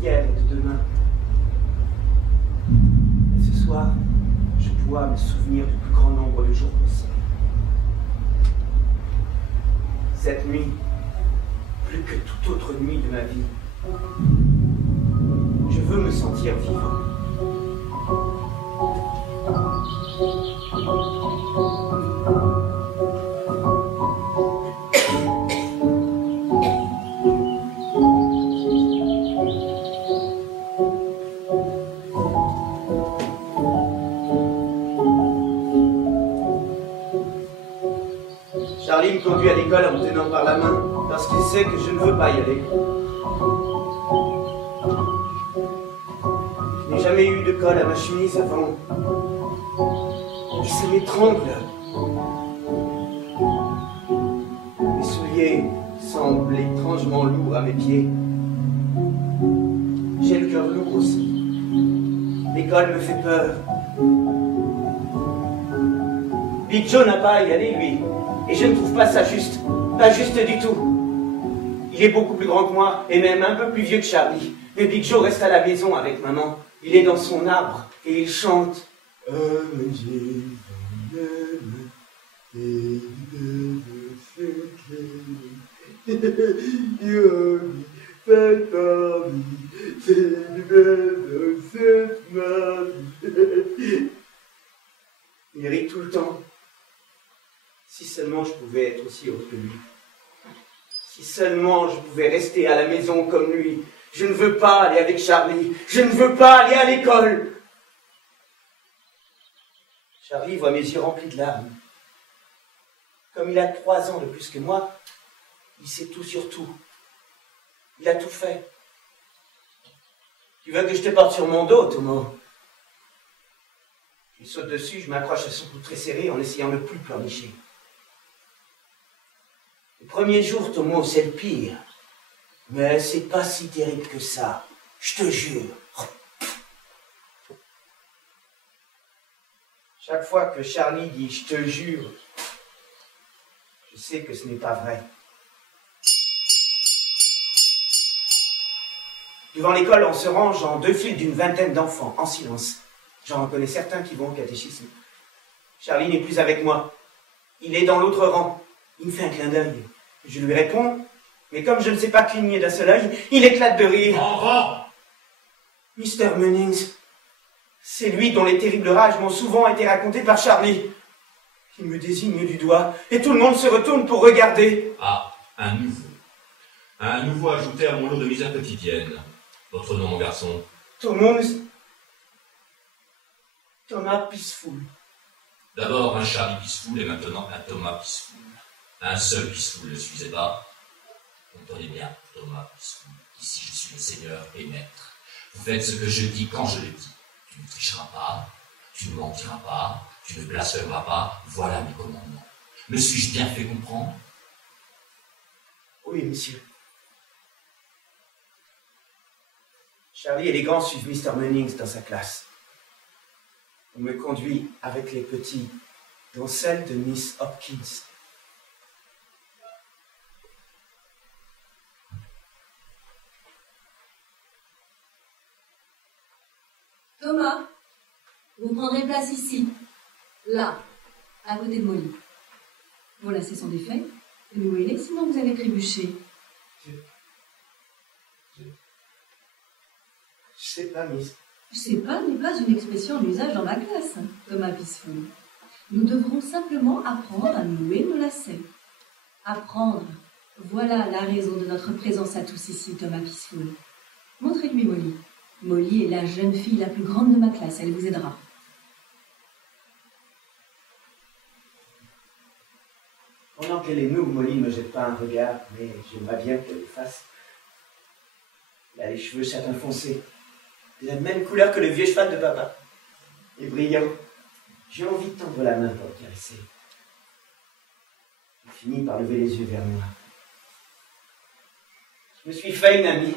d'hier et de demain. Et ce soir, je dois me souvenir du plus grand nombre de jours possible. Cette nuit, plus que toute autre nuit de ma vie, je veux me sentir vivant. Charlie me conduit à l'école en me tenant par la main, parce qu'il sait que je ne veux pas y aller. Je n'ai jamais eu de colle à ma chemise avant. Ça m'étrangle. Mes souliers semblent étrangement lourds à mes pieds. J'ai le cœur lourd aussi. L'école me fait peur. Big Joe n'a pas à y aller, lui. Et je ne trouve pas ça juste. Pas juste du tout. Il est beaucoup plus grand que moi, et même un peu plus vieux que Charlie. Mais Big Joe reste à la maison avec maman. Il est dans son arbre, et il chante. Il rit tout le temps. Si seulement je pouvais être aussi heureux que lui. Si seulement je pouvais rester à la maison comme lui. Je ne veux pas aller avec Charlie. Je ne veux pas aller à l'école. Charlie voit mes yeux remplis de larmes. Comme il a 3 ans de plus que moi, il sait tout sur tout. Il a tout fait. Tu veux que je te porte sur mon dos, Tomo? Je saute dessus, je m'accroche à son cou très serré en essayant de ne plus pleurnicher. Le premier jour, Tomo, c'est le pire. Mais c'est pas si terrible que ça. Je te jure. Chaque fois que Charlie dit « je te jure », je sais que ce n'est pas vrai. Devant l'école, on se range en 2 files d'une vingtaine d'enfants, en silence. J'en reconnais certains qui vont au catéchisme. Charlie n'est plus avec moi. Il est dans l'autre rang. Il me fait un clin d'œil. Je lui réponds, mais comme je ne sais pas cligner d'un seul œil, il éclate de rire. En rang! Mr. Munnings, c'est lui dont les terribles rages m'ont souvent été racontées par Charlie. Il me désigne du doigt, et tout le monde se retourne pour regarder. Ah, un nouveau. Un nouveau ajouté à mon lot de misère quotidienne. Votre nom, mon garçon? Thomas Peaceful. D'abord un Charlie Peaceful et maintenant un Thomas Peaceful. Un seul Peaceful ne suffisait pas. Comprenez bien, Thomas Peaceful. Ici je suis le Seigneur et Maître. Vous faites ce que je dis quand je le dis. Tu ne tricheras pas, tu ne mentiras pas, tu ne blasphémeras pas. Voilà mes commandements. Me suis-je bien fait comprendre? Oui, monsieur. Charlie et les grands suivent Mr. Munnings dans sa classe. On me conduit avec les petits, dont celle de Miss Hopkins. Thomas, vous prendrez place ici, là, à côté de Molly. Vos lacets sont défaits, nouez-les, sinon vous allez trébucher. Je sais pas, Miss. Je sais pas n'est pas une expression en usage dans ma classe, Thomas Peaceful. Nous devrons simplement apprendre à nouer nos lacets. Apprendre, voilà la raison de notre présence à tous ici, Thomas Peaceful. Montrez-lui Molly. Molly est la jeune fille la plus grande de ma classe, elle vous aidera. Pendant qu'elle est nue, Molly ne me jette pas un regard, mais j'aimerais bien qu'elle le fasse. Elle a les cheveux châtain foncé, de la même couleur que le vieux cheval de papa. Et brillant. J'ai envie de tendre la main pour le caresser. Il finit par lever les yeux vers moi. Je me suis fait une amie.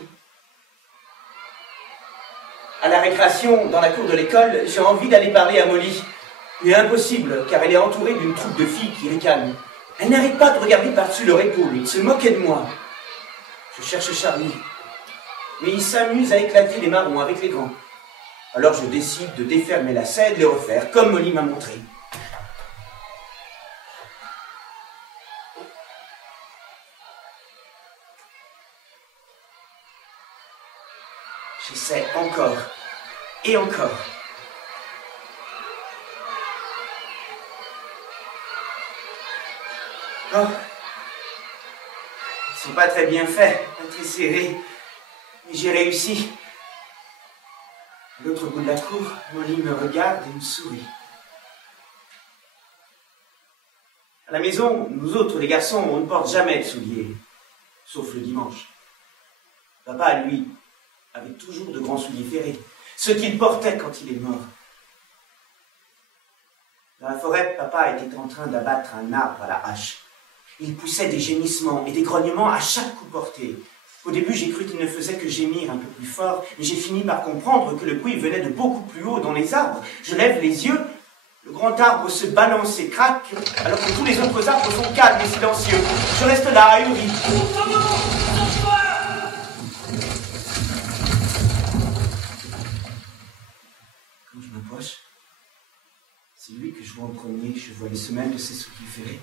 À la récréation, dans la cour de l'école, j'ai envie d'aller parler à Molly. Mais impossible, car elle est entourée d'une troupe de filles qui ricanent. Elle n'arrête pas de regarder par-dessus leur épaule, de se moquer de moi. Je cherche Charlie. mais il s'amuse à éclater les marrons avec les grands. Alors je décide de défermer la lacet et de les refaire, comme Molly m'a montré. J'essaie encore et encore. Oh, ils sont pas très bien faits, pas très serrés, mais j'ai réussi. À l'autre bout de la cour, Molly me regarde et me sourit. À la maison, nous autres, les garçons, on ne porte jamais de souliers, sauf le dimanche. Papa, lui, avait toujours de grands souliers ferrés, ceux qu'il portait quand il est mort. Dans la forêt, papa était en train d'abattre un arbre à la hache. Il poussait des gémissements et des grognements à chaque coup porté. Au début, j'ai cru qu'il ne faisait que gémir un peu plus fort, mais j'ai fini par comprendre que le bruit venait de beaucoup plus haut dans les arbres. Je lève les yeux, le grand arbre se balance et craque, alors que tous les autres arbres sont calmes et silencieux. Je reste là, ahuri. Quand je m'approche, c'est lui que je vois en premier. Je vois les semelles de ses souliers ferrés.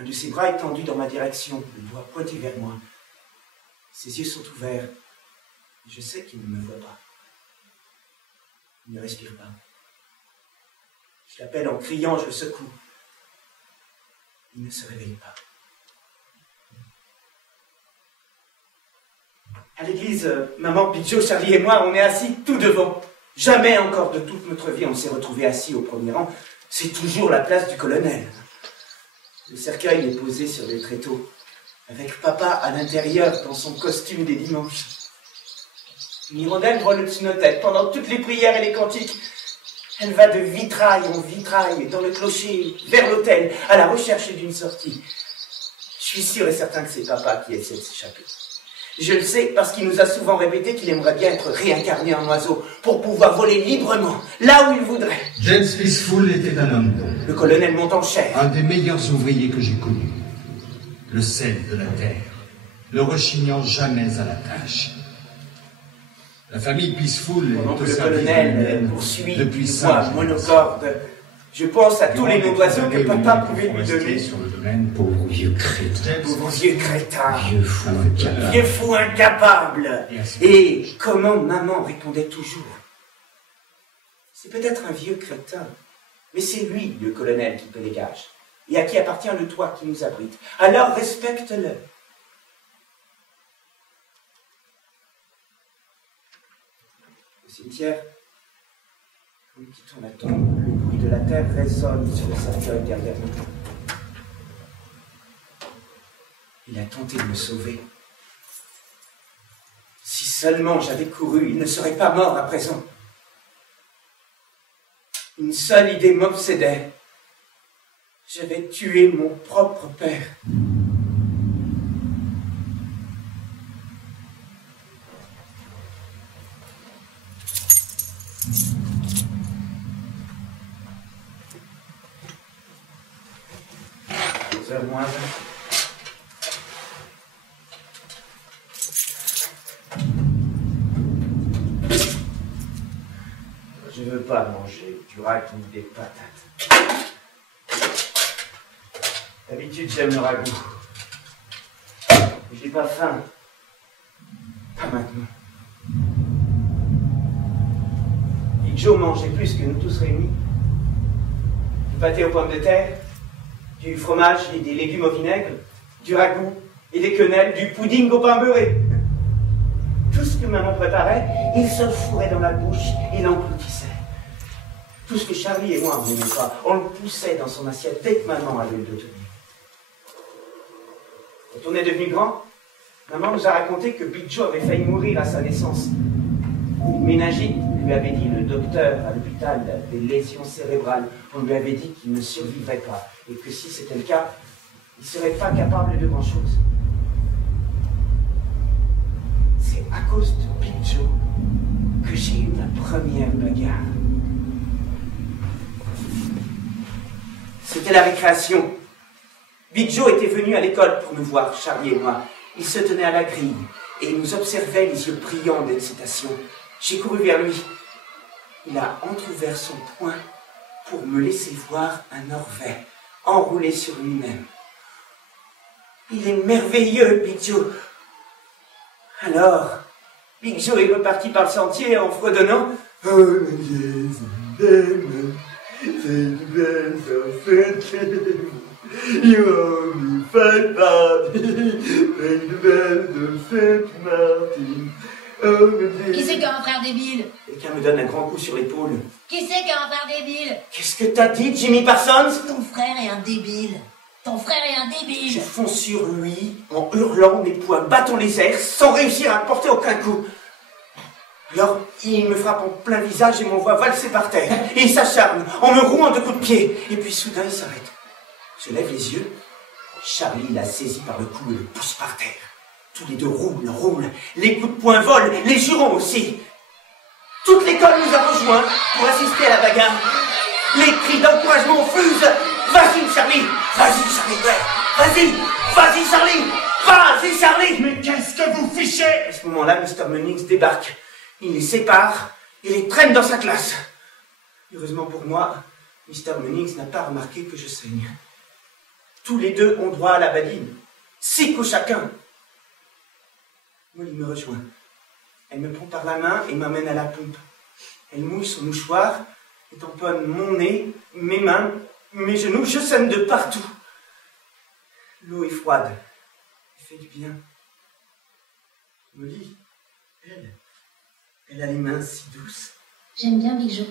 Un de ses bras est tendu dans ma direction, le doigt pointé vers moi. Ses yeux sont ouverts. Et je sais qu'il ne me voit pas. Il ne respire pas. Je l'appelle en criant, je le secoue. Il ne se réveille pas. À l'église, maman, Pidgeot, Charlie et moi, on est assis tout devant. Jamais encore de toute notre vie on s'est retrouvés assis au premier rang. C'est toujours la place du colonel. Le cercueil est posé sur des tréteaux, avec papa à l'intérieur dans son costume des dimanches. Une hirondelle vole au-dessus de nos têtes pendant toutes les prières et les cantiques. Elle va de vitrail en vitrail dans le clocher, vers l'autel, à la recherche d'une sortie. Je suis sûr et certain que c'est papa qui essaie de s'échapper. Je le sais parce qu'il nous a souvent répété qu'il aimerait bien être réincarné en oiseau pour pouvoir voler librement, là où il voudrait. James Peaceful était un homme bon. Le colonel monte en chair. Un des meilleurs ouvriers que j'ai connus. Le sel de la terre, ne rechignant jamais à la tâche. La famille Peaceful Pendant est que au le service colonel humain poursuit depuis une voix 5 monocorde, je pense à tous les noms d'oiseaux que papa pouvait lui donner. sur le domaine. Pauvre vieux crétin. Pauvre vieux crétin. Vieux fou incapable. Vieux fou incapable. Et comment maman répondait toujours. C'est peut-être un vieux crétin, mais c'est lui, le colonel, qui paie les gages, et à qui appartient le toit qui nous abrite. Alors respecte-le. Au cimetière, nous quittons la tombe, le bruit de la terre résonne sur le cercueil derrière nous. Il a tenté de me sauver. Si seulement j'avais couru, il ne serait pas mort à présent. Une seule idée m'obsédait. J'avais tué mon propre père. Moins 20. Je ne veux pas manger du ragoût ou des patates. D'habitude, j'aime le ragoût. Mais j'ai pas faim. Pas maintenant. Pidgeot mangeait plus que nous tous réunis. Du pâté aux pommes de terre, du fromage et des légumes au vinaigre, du ragoût et des quenelles, du pudding au pain beurré. Tout ce que maman préparait, il se le fourrait dans la bouche et l'engloutissait. Tout ce que Charlie et moi on n'aimait pas, on le poussait dans son assiette dès que maman avait le dos tenu. Quand on est devenu grand, maman nous a raconté que Pidgeot avait failli mourir à sa naissance. Une méningite lui avait dit le docteur à l'hôpital des lésions cérébrales. On lui avait dit qu'il ne survivrait pas et que si c'était le cas, il ne serait pas capable de grand-chose. C'est à cause de Pidgeot que j'ai eu ma première bagarre. C'était la récréation. Pidgeot était venu à l'école pour nous voir, Charlie et moi. Il se tenait à la grille. et il nous observait les yeux brillants d'excitation. J'ai couru vers lui. Il a entrouvert son poing pour me laisser voir un orvet enroulé sur lui-même. Il est merveilleux, Big Joe. Alors, Big Joe est reparti par le sentier en fredonnant. Oh mon Dieu, c'est une belle you'll be fine party, une belle de fête Martine. Oh mon Dieu. Qui c'est qui a un frère débile? Quelqu'un me donne un grand coup sur l'épaule. Qui c'est qui a un frère débile? Qu'est-ce que t'as dit, Jimmy Parsons? Ton frère est un débile. Ton frère est un débile. Je fonce sur lui en hurlant, mes poings battant les airs sans réussir à porter aucun coup. Alors, il me frappe en plein visage et m'envoie valser par terre. Et il s'acharne en me rouant de coups de pied. Et puis soudain, il s'arrête. Je lève les yeux. Charlie l'a saisi par le cou et le pousse par terre. Tous les deux roulent. Les coups de poing volent, les jurons aussi. Toute l'école nous a rejoints pour assister à la bagarre. Les cris d'encouragement fusent. Vas-y, Charlie! Vas-y, Charlie! Vas-y! Vas-y, Charlie! Vas-y, Charlie! Mais qu'est-ce que vous fichez? À ce moment-là, Mr. Munnings débarque. Il les sépare et les traîne dans sa classe. Heureusement pour moi, Mr. Munnings n'a pas remarqué que je saigne. Tous les deux ont droit à la badine. 6 coups chacun. Molly me rejoint. Elle me prend par la main et m'amène à la pompe. Elle mouille son mouchoir et tamponne mon nez, mes mains, mes genoux. Je saigne de partout. L'eau est froide. Elle fait du bien. Molly, elle a les mains si douces. J'aime bien Big Joe.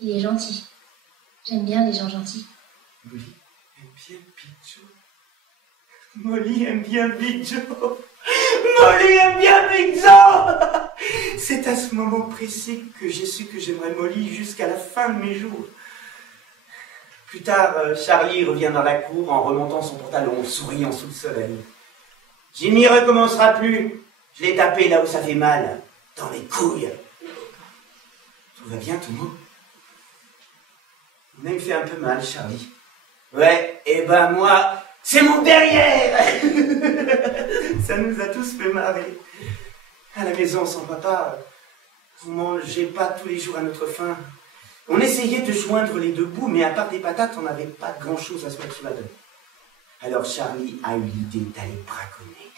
Il est gentil. J'aime bien les gens gentils. Molly aime bien Big Joe. Molly aime bien Big Joe. Molly aime bien Big Joe. C'est à ce moment précis que j'ai su que j'aimerais Molly jusqu'à la fin de mes jours. Plus tard, Charlie revient dans la cour en remontant son pantalon, souriant sous le soleil. Jimmy recommencera plus. Je l'ai tapé là où ça fait mal, dans les couilles. Tout va bien, Tomo? Il me fait un peu mal, Charlie. Ouais, et ben moi, c'est mon derrière. Ça nous a tous fait marrer. À la maison, sans papa, vous mangez pas tous les jours à notre faim. On essayait de joindre les deux bouts, mais à part des patates, on n'avait pas grand-chose à se mettre sous la dent. Alors Charlie a eu l'idée d'aller braconner.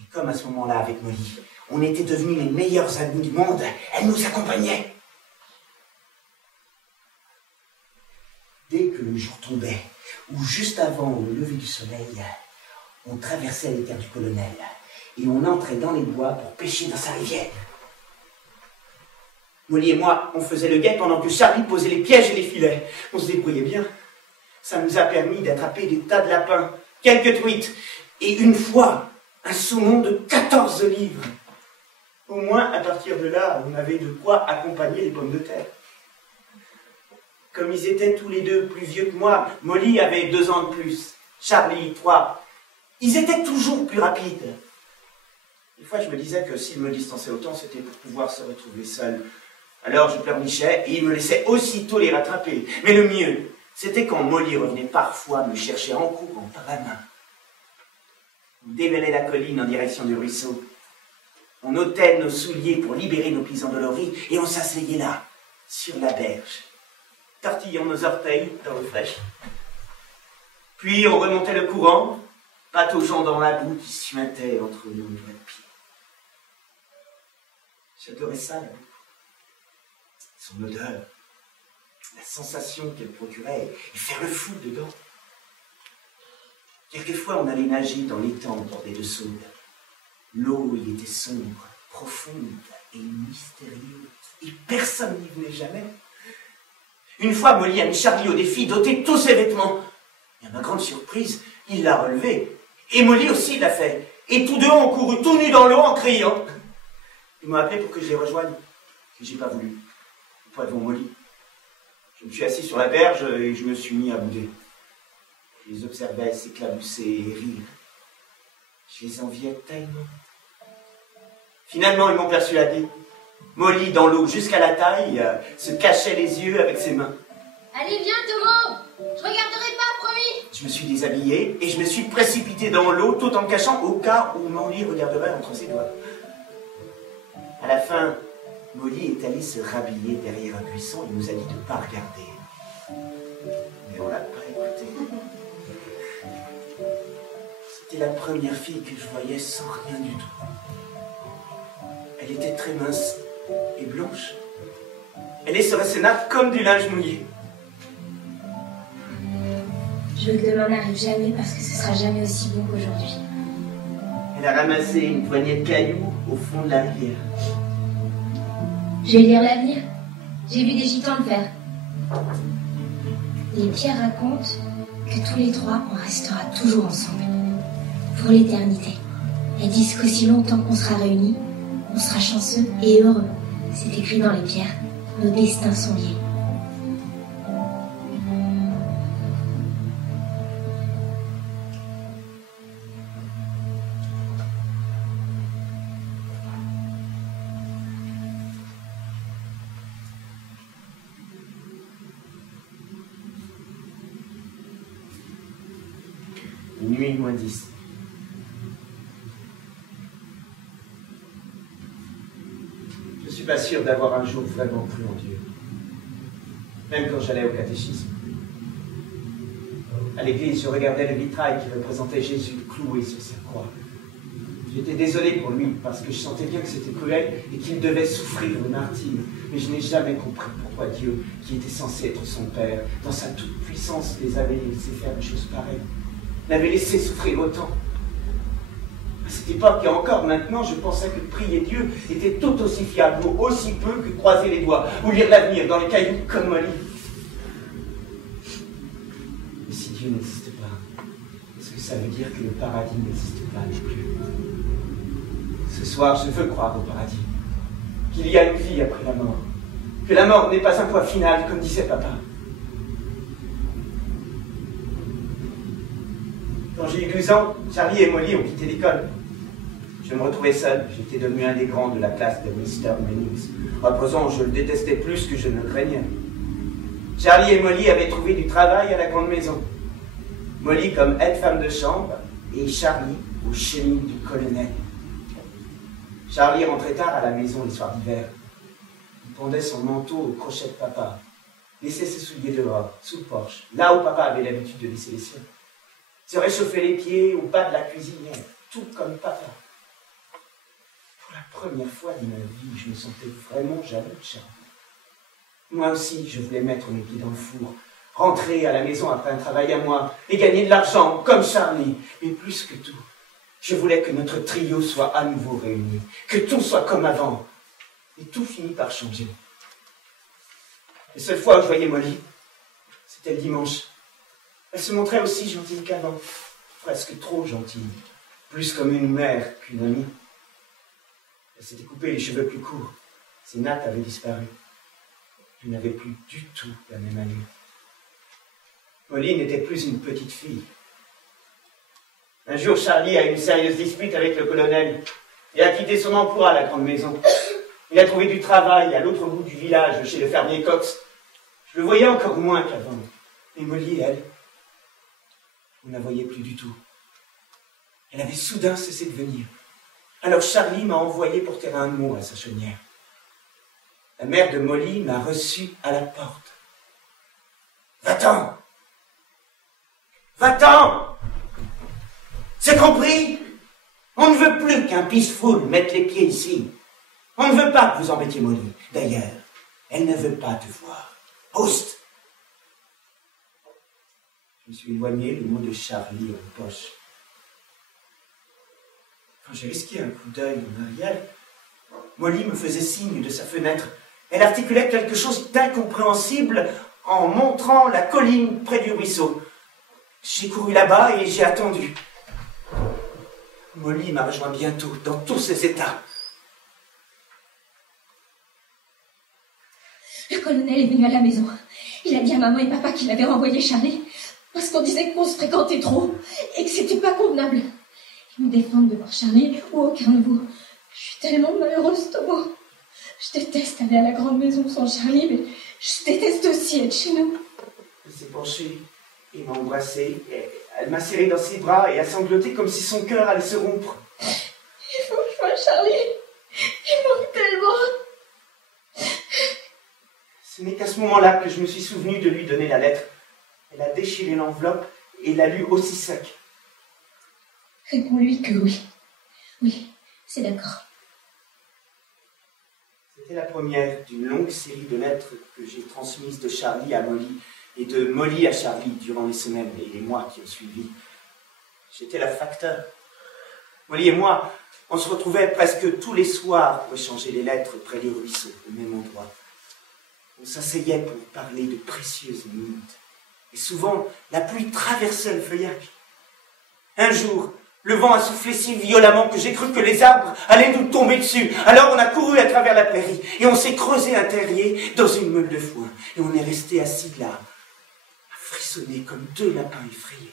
Et comme à ce moment-là, avec Molly, on était devenus les meilleurs amis du monde, elle nous accompagnait. Dès que le jour tombait, ou juste avant le lever du soleil, on traversait les terres du colonel et on entrait dans les bois pour pêcher dans sa rivière. Molly et moi, on faisait le guet pendant que Charlie posait les pièges et les filets. On se débrouillait bien. Ça nous a permis d'attraper des tas de lapins, quelques truites, et une fois, un saumon de 14 livres. Au moins, à partir de là, on avait de quoi accompagner les pommes de terre. Comme ils étaient tous les deux plus vieux que moi, Molly avait 2 ans de plus, Charlie 3. Ils étaient toujours plus rapides. Des fois, je me disais que s'ils me distançaient autant, c'était pour pouvoir se retrouver seul. Alors je pleurnichais et ils me laissaient aussitôt les rattraper. Mais le mieux, c'était quand Molly revenait parfois me chercher en courant par la main. On dévalait la colline en direction du ruisseau. On ôtait nos souliers pour libérer nos pieds endoloris et on s'asseyait là, sur la berge, tortillant nos orteils dans l'eau fraîche. Puis on remontait le courant, pataugeant dans la boue qui suintait entre nos doigts de pied. J'adorais ça, la boue. Son odeur, la sensation qu'elle procurait, et faire le fou dedans. Quelquefois, on allait nager dans l'étang bordé de saules. L'eau y était sombre, profonde et mystérieuse, et personne n'y venait jamais. Une fois, Molly a mis Charlie au défi d'ôter tous ses vêtements. Et à ma grande surprise, il l'a relevé. Et Molly aussi l'a fait. Et tous deux ont couru tout nus dans l'eau en criant. Ils m'ont appelé pour que je les rejoigne. Et j'ai pas voulu. Pas devant Molly. Je me suis assis sur la berge et je me suis mis à bouder. Je les observais s'éclabousser et rire. Je les enviais tellement. Finalement, ils m'ont persuadé. Molly, dans l'eau jusqu'à la taille, se cachait les yeux avec ses mains. Allez, viens, Tomo. Je regarderai pas, promis. Je me suis déshabillé et je me suis précipité dans l'eau tout en me cachant au cas où Molly regarderait entre ses doigts. À la fin, Molly est allée se rhabiller derrière un buisson et nous a dit de ne pas regarder. Mais on l'a pas écouté. C'était la première fille que je voyais sans rien du tout. Elle était très mince et blanche. Elle essorait ses nappes comme du linge mouillé. Je veux que demain n'arrive jamais parce que ce sera jamais aussi bon qu'aujourd'hui. Elle a ramassé une poignée de cailloux au fond de la rivière. Je vais lire l'avenir. J'ai vu des gitans le faire. Les pierres racontent que tous les trois, on restera toujours ensemble. Pour l'éternité. Elles disent qu'aussi longtemps qu'on sera réunis, on sera chanceux et heureux. C'est écrit dans les pierres. Nos destins sont liés. Minuit moins 10. Je suis pas sûr d'avoir un jour vraiment cru en Dieu. Même quand j'allais au catéchisme. À l'église, je regardais le vitrail qui représentait Jésus cloué sur sa croix. J'étais désolé pour lui, parce que je sentais bien que c'était cruel et qu'il devait souffrir le martyre. Mais je n'ai jamais compris pourquoi Dieu, qui était censé être son Père, dans sa toute-puissance, les avait laissés faire des choses pareilles. L'avait laissé souffrir autant. À cette époque et encore maintenant, je pensais que prier Dieu était tout aussi fiable, ou aussi peu que croiser les doigts, ou lire l'avenir dans les cailloux comme Molly. Mais si Dieu n'existe pas, est-ce que ça veut dire que le paradis n'existe pas non plus? Ce soir, je veux croire au paradis, qu'il y a une vie après la mort, que la mort n'est pas un point final, comme disait papa. Quand j'ai eu 12 ans, Charlie et Molly ont quitté l'école. Je me retrouvais seul. J'étais devenu un des grands de la classe de Mr. Mannings. À présent, je le détestais plus que je ne le craignais. Charlie et Molly avaient trouvé du travail à la grande maison. Molly comme aide-femme de chambre et Charlie au chenil du colonel. Charlie rentrait tard à la maison les soirs d'hiver. Il pendait son manteau au crochet de papa, laissait ses souliers dehors, sous le porche, là où papa avait l'habitude de laisser les siens. Se réchauffer les pieds au pas de la cuisinière, tout comme papa. Pour la première fois de ma vie, je me sentais vraiment jaloux de Charlie. Moi aussi, je voulais mettre mes pieds dans le four, rentrer à la maison après un travail à moi et gagner de l'argent, comme Charlie. Mais plus que tout, je voulais que notre trio soit à nouveau réuni, que tout soit comme avant. Et tout finit par changer. La seule fois où je voyais Molly, c'était le dimanche. Elle se montrait aussi gentille qu'avant, presque trop gentille, plus comme une mère qu'une amie. Elle s'était coupé les cheveux plus courts, ses nattes avaient disparu. Elle n'avait plus du tout la même allure. Molly n'était plus une petite fille. Un jour, Charlie a eu une sérieuse dispute avec le colonel et a quitté son emploi à la grande maison. Il a trouvé du travail à l'autre bout du village, chez le fermier Cox. Je le voyais encore moins qu'avant. Et Molly, elle, on ne la voyait plus du tout. Elle avait soudain cessé de venir. Alors Charlie m'a envoyé porter un mot à sa chaumière. La mère de Molly m'a reçu à la porte. « Va-t'en! Va-t'en! C'est compris? On ne veut plus qu'un peaceful mette les pieds ici. On ne veut pas que vous embêtiez Molly. D'ailleurs, elle ne veut pas te voir. Oust! » Je me suis éloigné, le mot de Charlie en poche. Quand j'ai risqué un coup d'œil en arrière, Molly me faisait signe de sa fenêtre. Elle articulait quelque chose d'incompréhensible en montrant la colline près du ruisseau. J'ai couru là-bas et j'ai attendu. Molly m'a rejoint bientôt, dans tous ses états. Le colonel est venu à la maison. Il a dit à maman et papa qu'il avait renvoyé Charlie parce qu'on disait qu'on se fréquentait trop et que c'était pas convenable. Ils me défendent de voir Charlie ou aucun de vous. Je suis tellement malheureuse, Tomo. Je déteste aller à la grande maison sans Charlie, mais je déteste aussi être chez nous. Elle s'est penchée Il m'a embrassé, elle m'a serré dans ses bras et a sangloté comme si son cœur allait se rompre. Il faut que je voie Charlie. Il manque tellement. Ce n'est qu'à ce moment-là que je me suis souvenu de lui donner la lettre. Elle a déchiré l'enveloppe et l'a lu aussi sec. Réponds-lui que oui. Oui, c'est d'accord. C'était la première d'une longue série de lettres que j'ai transmises de Charlie à Molly et de Molly à Charlie durant les semaines et les mois qui ont suivi. J'étais le facteur. Molly et moi, on se retrouvait presque tous les soirs pour échanger les lettres près du ruisseau, au même endroit. On s'asseyait pour parler de précieuses minutes. Et souvent, la pluie traversait le feuillage. Un jour, le vent a soufflé si violemment que j'ai cru que les arbres allaient nous tomber dessus. Alors on a couru à travers la prairie et on s'est creusé un terrier dans une meule de foin. Et on est resté assis là, à frissonner comme deux lapins effrayés.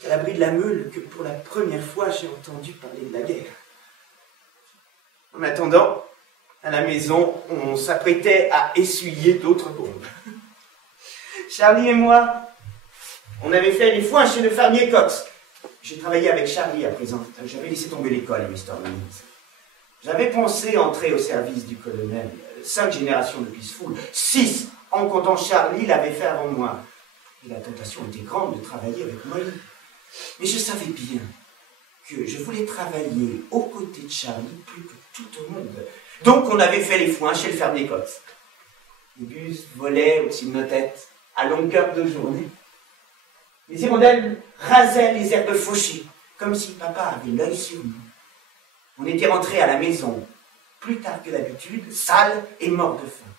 C'est à l'abri de la meule que pour la première fois j'ai entendu parler de la guerre. En attendant, à la maison, on s'apprêtait à essuyer d'autres bombes. Charlie et moi, on avait fait les foins chez le fermier Cox. J'ai travaillé avec Charlie à présent. J'avais laissé tomber l'école, Mr. Minutes. J'avais pensé entrer au service du colonel. 5 générations de Peaceful. 6, en comptant Charlie, l'avaient fait avant moi. Et la tentation était grande de travailler avec Molly. Mais je savais bien que je voulais travailler aux côtés de Charlie plus que tout au monde. Donc on avait fait les foins chez le fermier Cox. Les bus volaient au-dessus de nos têtes à longueur de journée. Les hirondelles rasaient les herbes fauchées, comme si papa avait l'œil sur nous. On était rentrés à la maison, plus tard que d'habitude, sale et mort de faim.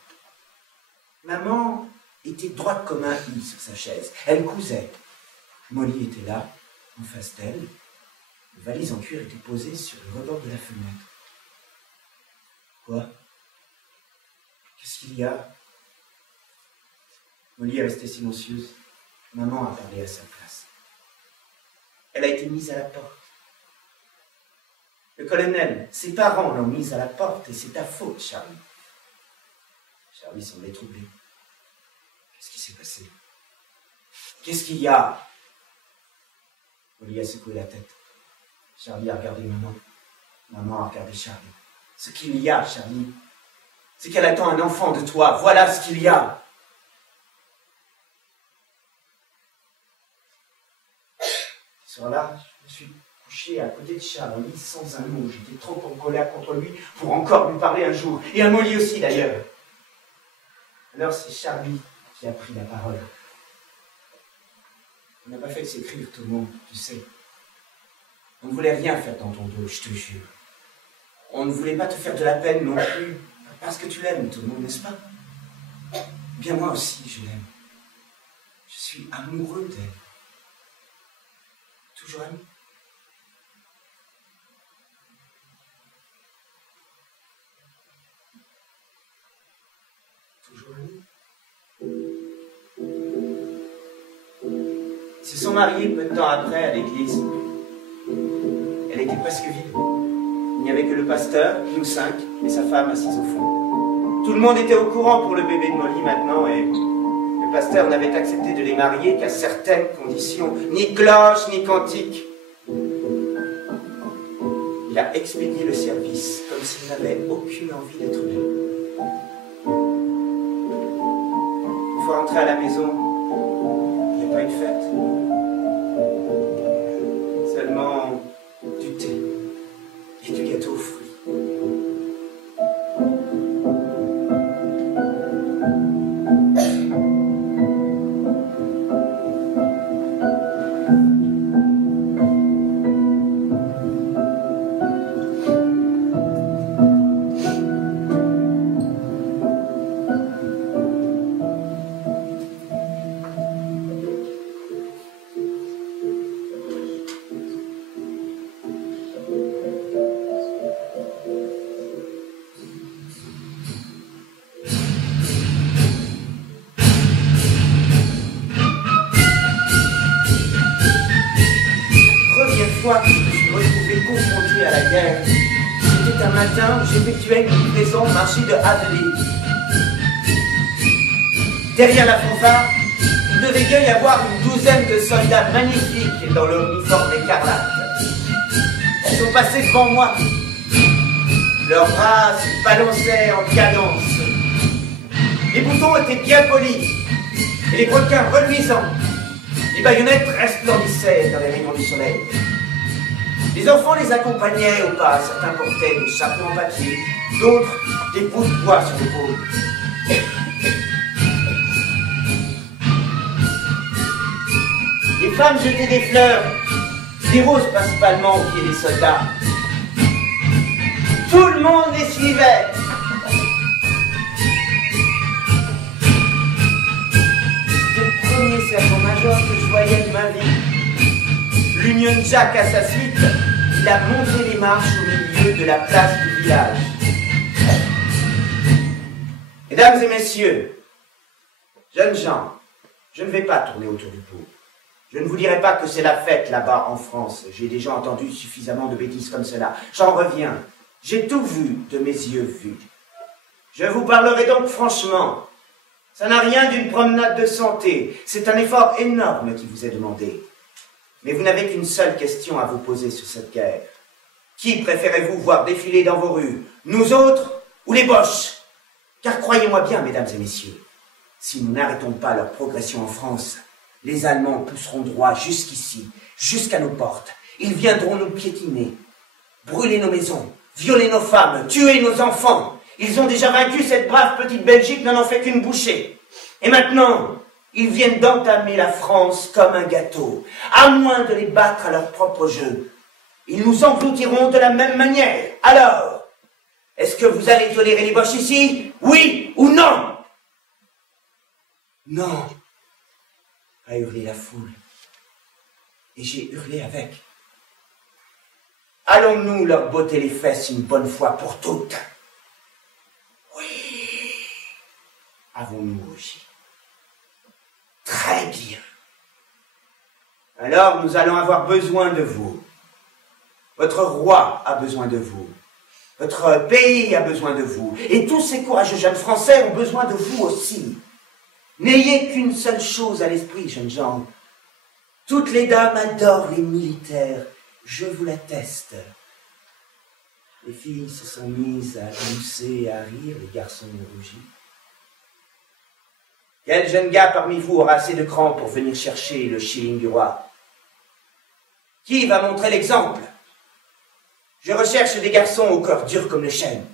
Maman était droite comme un i sur sa chaise. Elle cousait. Molly était là, en face d'elle. Une valise en cuir était posée sur le rebord de la fenêtre. Quoi? Qu'est-ce qu'il y a? Molly est restée silencieuse. Maman a parlé à sa place. Elle a été mise à la porte. Le colonel, ses parents l'ont mise à la porte et c'est ta faute, Charlie. Charlie semblait troublé. Qu'est-ce qui s'est passé? Qu'est-ce qu'il y a? Molly a secoué la tête. Charlie a regardé maman. Maman a regardé Charlie. Ce qu'il y a, Charlie, c'est qu'elle attend un enfant de toi. Voilà ce qu'il y a. Ce soir-là, je me suis couché à côté de Charlie sans un mot. J'étais trop en colère contre lui pour encore lui parler un jour. Et à Molly aussi, d'ailleurs. Alors c'est Charlie qui a pris la parole. On n'a pas fait que s'écrire tout le monde, tu sais. On ne voulait rien faire dans ton dos, je te jure. On ne voulait pas te faire de la peine non plus, parce que tu l'aimes, tout le monde, n'est-ce pas? Bien moi aussi, je l'aime. Je suis amoureux d'elle. Toujours ami. Toujours ami. Ils se sont mariés peu de temps après à l'église. Elle était presque vide. Il n'y avait que le pasteur, nous 5, et sa femme assise au fond. Tout le monde était au courant pour le bébé de Molly maintenant, et le pasteur n'avait accepté de les marier qu'à certaines conditions. Ni cloche, ni cantique. Il a expédié le service, comme s'il n'avait aucune envie d'être là. Une fois rentré à la maison, il n'y a pas eu de fête. Seulement du thé et du gâteau aux fruits. Que je me suis retrouvé confronté à la guerre. C'était un matin où j'effectuais une livraison au marché de Hadley. Derrière la fanfare, il devait bien y avoir une douzaine de soldats magnifiques dans leur uniforme écarlate. Ils sont passés devant moi. Leurs bras se balançaient en cadence. Les boutons étaient bien polis et les brodequins reluisants. Les baïonnettes resplendissaient dans les rayons du soleil. Les enfants les accompagnaient au pas. Certains portaient des chapeaux en papier, d'autres des bouts de bois sur l'épaule. Les femmes jetaient des fleurs, des roses principalement aux pieds des soldats. Tout le monde les suivait. C'était le premier sergent-major que je voyais de ma vie. L'Union Jack à sa suite, il a monté les marches au milieu de la place du village. Mesdames et messieurs, jeunes gens, je ne vais pas tourner autour du pot. Je ne vous dirai pas que c'est la fête là-bas en France. J'ai déjà entendu suffisamment de bêtises comme cela. J'en reviens. J'ai tout vu de mes yeux vus. Je vous parlerai donc franchement. Ça n'a rien d'une promenade de santé. C'est un effort énorme qui vous est demandé. Mais vous n'avez qu'une seule question à vous poser sur cette guerre. Qui préférez-vous voir défiler dans vos rues? Nous autres ou les Boches? Car croyez-moi bien, mesdames et messieurs, si nous n'arrêtons pas leur progression en France, les Allemands pousseront droit jusqu'ici, jusqu'à nos portes. Ils viendront nous piétiner, brûler nos maisons, violer nos femmes, tuer nos enfants. Ils ont déjà vaincu cette brave petite Belgique, n'en ont fait qu'une bouchée. Et maintenant, ils viennent d'entamer la France comme un gâteau, à moins de les battre à leur propre jeu. Ils nous engloutiront de la même manière. Alors, est-ce que vous allez tolérer les Boches ici? Oui ou non? Non, a hurlé la foule. Et j'ai hurlé avec. Allons-nous leur botter les fesses une bonne fois pour toutes? Oui. Avons-nous rougi? Très bien. Alors nous allons avoir besoin de vous. Votre roi a besoin de vous. Votre pays a besoin de vous. Et tous ces courageux jeunes Français ont besoin de vous aussi. N'ayez qu'une seule chose à l'esprit, jeunes gens. Toutes les dames adorent les militaires. Je vous l'atteste. Les filles se sont mises à glousser et à rire, les garçons ont rougi. Quel jeune gars parmi vous aura assez de cran pour venir chercher le shilling du roi? Qui va montrer l'exemple? Je recherche des garçons au corps dur comme le chêne.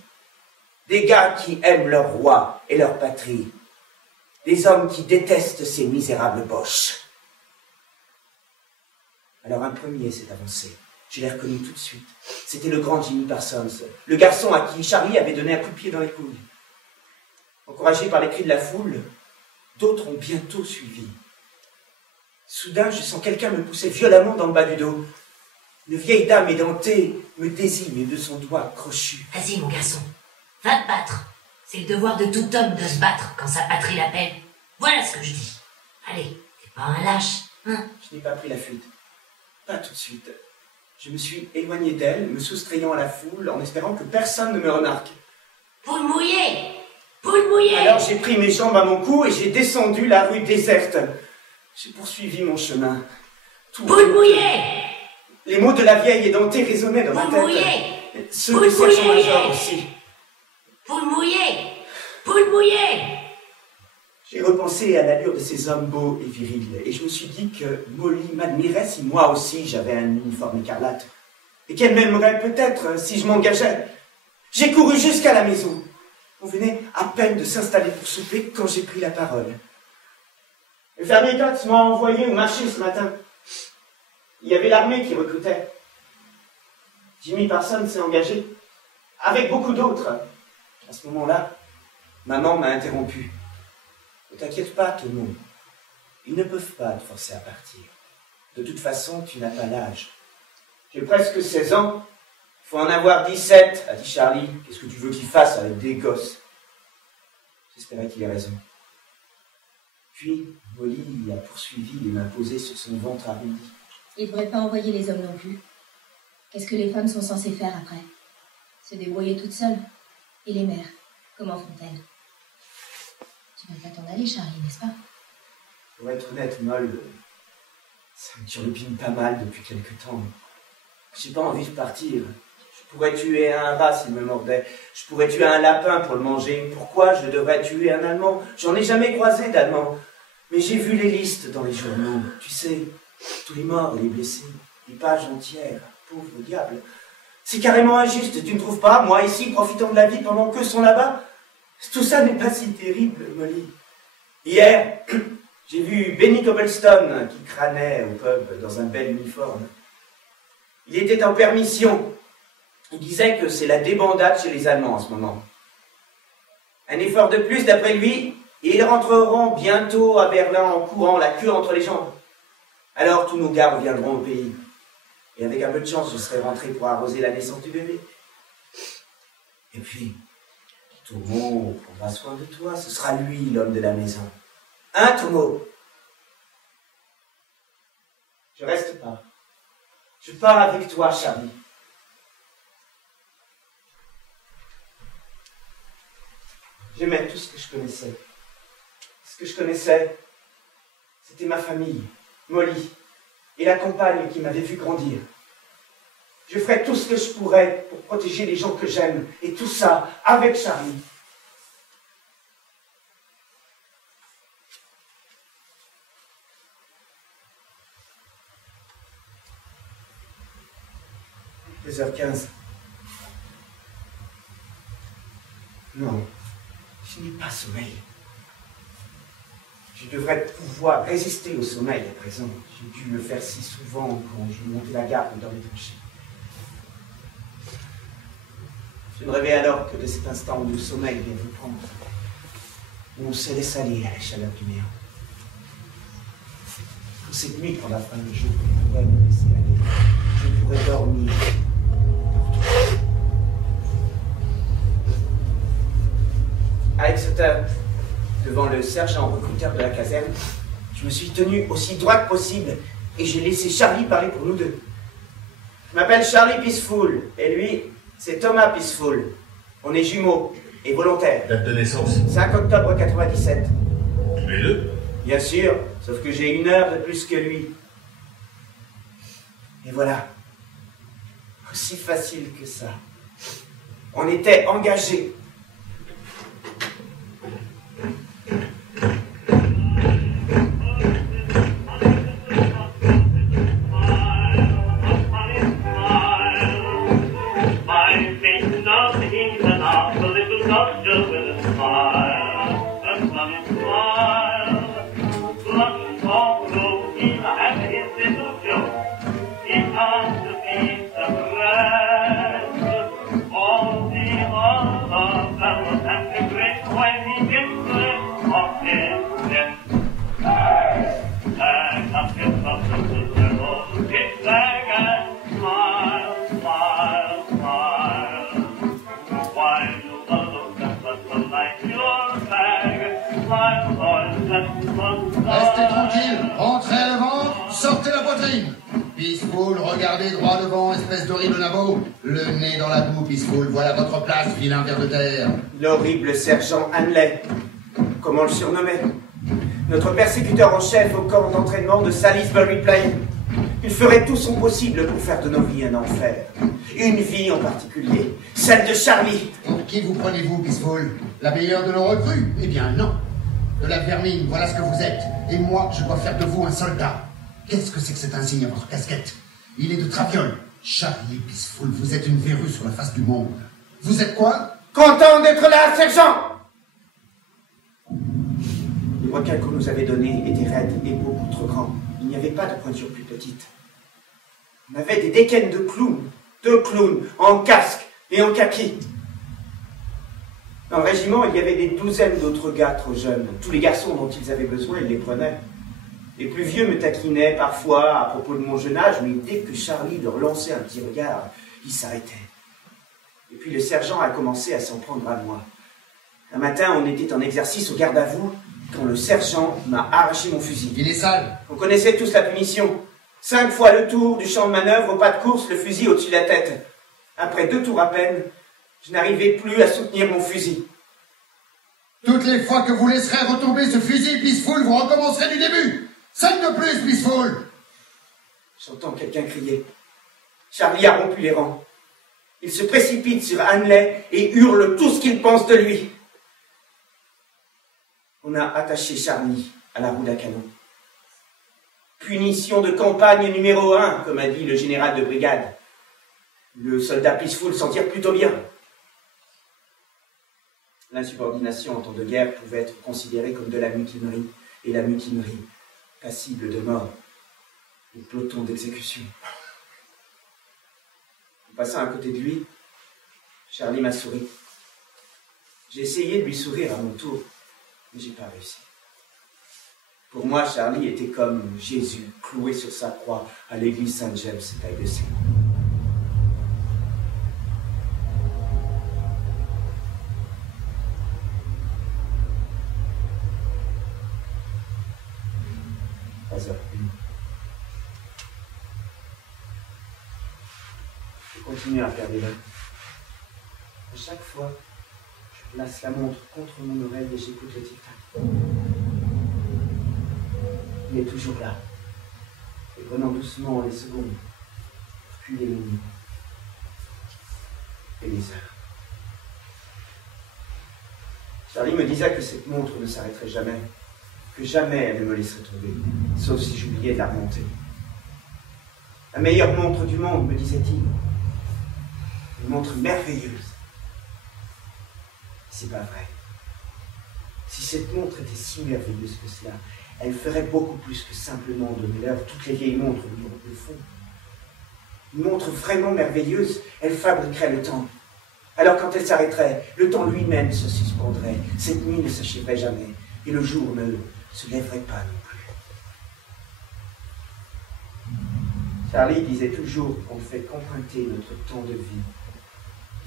Des gars qui aiment leur roi et leur patrie. Des hommes qui détestent ces misérables Boches. Alors un premier s'est avancé. Je l'ai reconnu tout de suite. C'était le grand Jimmy Parsons, le garçon à qui Charlie avait donné un coup de pied dans les couilles. Encouragé par les cris de la foule, d'autres ont bientôt suivi. Soudain, je sens quelqu'un me pousser violemment dans le bas du dos. Une vieille dame édentée me désigne de son doigt crochu. Vas-y, mon garçon, va te battre. C'est le devoir de tout homme de se battre quand sa patrie l'appelle. Voilà ce que je dis. Allez, t'es pas un lâche, hein? Je n'ai pas pris la fuite. Pas tout de suite. Je me suis éloigné d'elle, me soustrayant à la foule, en espérant que personne ne me remarque. Poule mouillée! Poule mouillée! Alors j'ai pris mes jambes à mon cou et j'ai descendu la rue déserte. J'ai poursuivi mon chemin. Poule mouillée! Les mots de la vieille édentée résonnaient dans ma tête. Poule mouillée! Ceux du sergent-major aussi. Poule mouillée! Poule mouillée! J'ai repensé à l'allure de ces hommes beaux et virils, et je me suis dit que Molly m'admirait si moi aussi j'avais un uniforme écarlate, et qu'elle m'aimerait peut-être si je m'engageais. J'ai couru jusqu'à la maison. On venait à peine de s'installer pour souper quand j'ai pris la parole. Le fermier Cox m'a envoyé au marché ce matin. Il y avait l'armée qui recrutait. Jimmy Parsons s'est engagé, avec beaucoup d'autres. À ce moment-là, maman m'a interrompu. Ne t'inquiète pas, Tono. Ils ne peuvent pas te forcer à partir. De toute façon, tu n'as pas l'âge. J'ai presque 16 ans. Il faut en avoir 17, a dit Charlie. Qu'est-ce que tu veux qu'il fasse avec des gosses? J'espérais qu'il ait raison. Puis, Molly a poursuivi les mains posées sur son ventre arrondi. Il ne devrait pas envoyer les hommes non plus. Qu'est-ce que les femmes sont censées faire après? Se débrouiller toutes seules. Et les mères, comment font-elles? Tu vas pas t'en aller, Charlie, n'est-ce pas? Pour être honnête, Moll, ça me turlupine pas mal depuis quelque temps. J'ai pas envie de partir. Je pourrais tuer un rat s'il me mordait. Je pourrais tuer un lapin pour le manger. Pourquoi je devrais tuer un Allemand? J'en ai jamais croisé d'Allemands. Mais j'ai vu les listes dans les journaux. Tu sais, tous les morts et les blessés. Des pages entières. Pauvre diable. C'est carrément injuste, tu ne trouves pas? Moi ici, profitant de la vie pendant qu'eux sont là-bas. Tout ça n'est pas si terrible, Molly. Hier, j'ai vu Benny Cobblestone qui crânait au pub dans un bel uniforme. Il était en permission. Il disait que c'est la débandade chez les Allemands en ce moment. Un effort de plus d'après lui, et ils rentreront bientôt à Berlin en courant, la queue entre les jambes. Alors tous nos gars reviendront au pays. Et avec un peu de chance, je serai rentré pour arroser la naissance du bébé. Et puis, Tomo prendra soin de toi. Ce sera lui, l'homme de la maison. Hein, Tomo? Je reste pas. Je pars avec toi, Charlie. J'aimais tout ce que je connaissais. Ce que je connaissais, c'était ma famille, Molly, et la compagne qui m'avait vu grandir. Je ferai tout ce que je pourrais pour protéger les gens que j'aime, et tout ça avec Charlie. « 2h15. Non, je n'ai pas sommeil. Je devrais pouvoir résister au sommeil à présent. J'ai dû le faire si souvent quand je montais la garde dans les tranchées. Je ne rêvais alors que de cet instant où le sommeil vient vous prendre, où on se laisse aller à la chaleur du néant. Pour cette nuit, quand la fin du jour, je pourrais me laisser aller. Je pourrais dormir. À Exeter, devant le sergent recruteur de la caserne, je me suis tenu aussi droit que possible et j'ai laissé Charlie parler pour nous deux. Je m'appelle Charlie Peaceful et lui, c'est Thomas Peaceful. On est jumeaux et volontaires. Date de naissance? 5 octobre 97. Tous les deux? Bien sûr, sauf que j'ai 1 heure de plus que lui. Et voilà. Aussi facile que ça. On était engagés. Restez tranquille, rentrez à l'avant, sortez la poitrine. Peaceful, regardez droit devant, espèce d'horrible nabo. Le nez dans la boue, Peaceful, voilà votre place, vilain ver de terre. L'horrible sergent Hanley, comme on le surnommait. Notre persécuteur en chef au camp d'entraînement de Salisbury Plain. Il ferait tout son possible pour faire de nos vies un enfer. Une vie en particulier, celle de Charlie. Pour qui vous prenez-vous, Peaceful? La meilleure de nos recrues? Eh bien non. De la vermine, voilà ce que vous êtes. Et moi, je dois faire de vous un soldat. Qu'est-ce que c'est que cet insigne à votre casquette? Il est de Traviole. Charlie Peaceful, vous êtes une verrue sur la face du monde. Vous êtes quoi? Content d'être là, sergent! Les requins qu'on nous avait donnés étaient raides et beaucoup trop grands. Il n'y avait pas de pointure plus petite. On avait des dégaines de clowns. 2 clowns, en casque et en kaki. Dans le régiment, il y avait des douzaines d'autres gars trop jeunes. Tous les garçons dont ils avaient besoin, ils les prenaient. Les plus vieux me taquinaient parfois à propos de mon jeune âge, mais dès que Charlie leur lançait un petit regard, ils s'arrêtaient. Et puis le sergent a commencé à s'en prendre à moi. Un matin, on était en exercice au garde à vous, quand le sergent m'a arraché mon fusil. Il est sale. On connaissait tous la punition. 5 fois le tour du champ de manœuvre, au pas de course, le fusil au-dessus de la tête. Après 2 tours à peine, je n'arrivais plus à soutenir mon fusil. Toutes les fois que vous laisserez retomber ce fusil, Peaceful, vous recommencerez du début. 5 de plus, Peaceful. J'entends quelqu'un crier. Charlie a rompu les rangs. Il se précipite sur Hanley et hurle tout ce qu'il pense de lui. On a attaché Charlie à la roue d'un canon. Punition de campagne numéro 1, comme a dit le général de brigade. Le soldat Peaceful s'en tire plutôt bien. L'insubordination en temps de guerre pouvait être considérée comme de la mutinerie, et la mutinerie, passible de mort, au peloton d'exécution. En passant à côté de lui, Charlie m'a souri. J'ai essayé de lui sourire à mon tour, mais j'ai pas réussi. Pour moi, Charlie était comme Jésus, cloué sur sa croix à l'église Saint-James, taille de Seine. Je continue à faire des bains. À chaque fois, je place la montre contre mon oreille et j'écoute le tic-tac. Il est toujours là, et prenant doucement les secondes, puis les minutes, et les heures. Charlie me disait que cette montre ne s'arrêterait jamais, que jamais elle ne me laisserait tomber, sauf si j'oubliais de la remonter. La meilleure montre du monde, me disait-il. Une montre merveilleuse. C'est pas vrai. Si cette montre était si merveilleuse que cela, elle ferait beaucoup plus que simplement donner l'heure. Toutes les vieilles montres le font. Une montre vraiment merveilleuse, elle fabriquerait le temps. Alors quand elle s'arrêterait, le temps lui-même se suspendrait. Cette nuit ne s'achèverait jamais. Et le jour ne se lèverait pas non plus. Charlie disait toujours qu'on ne fait qu'emprunter notre temps de vie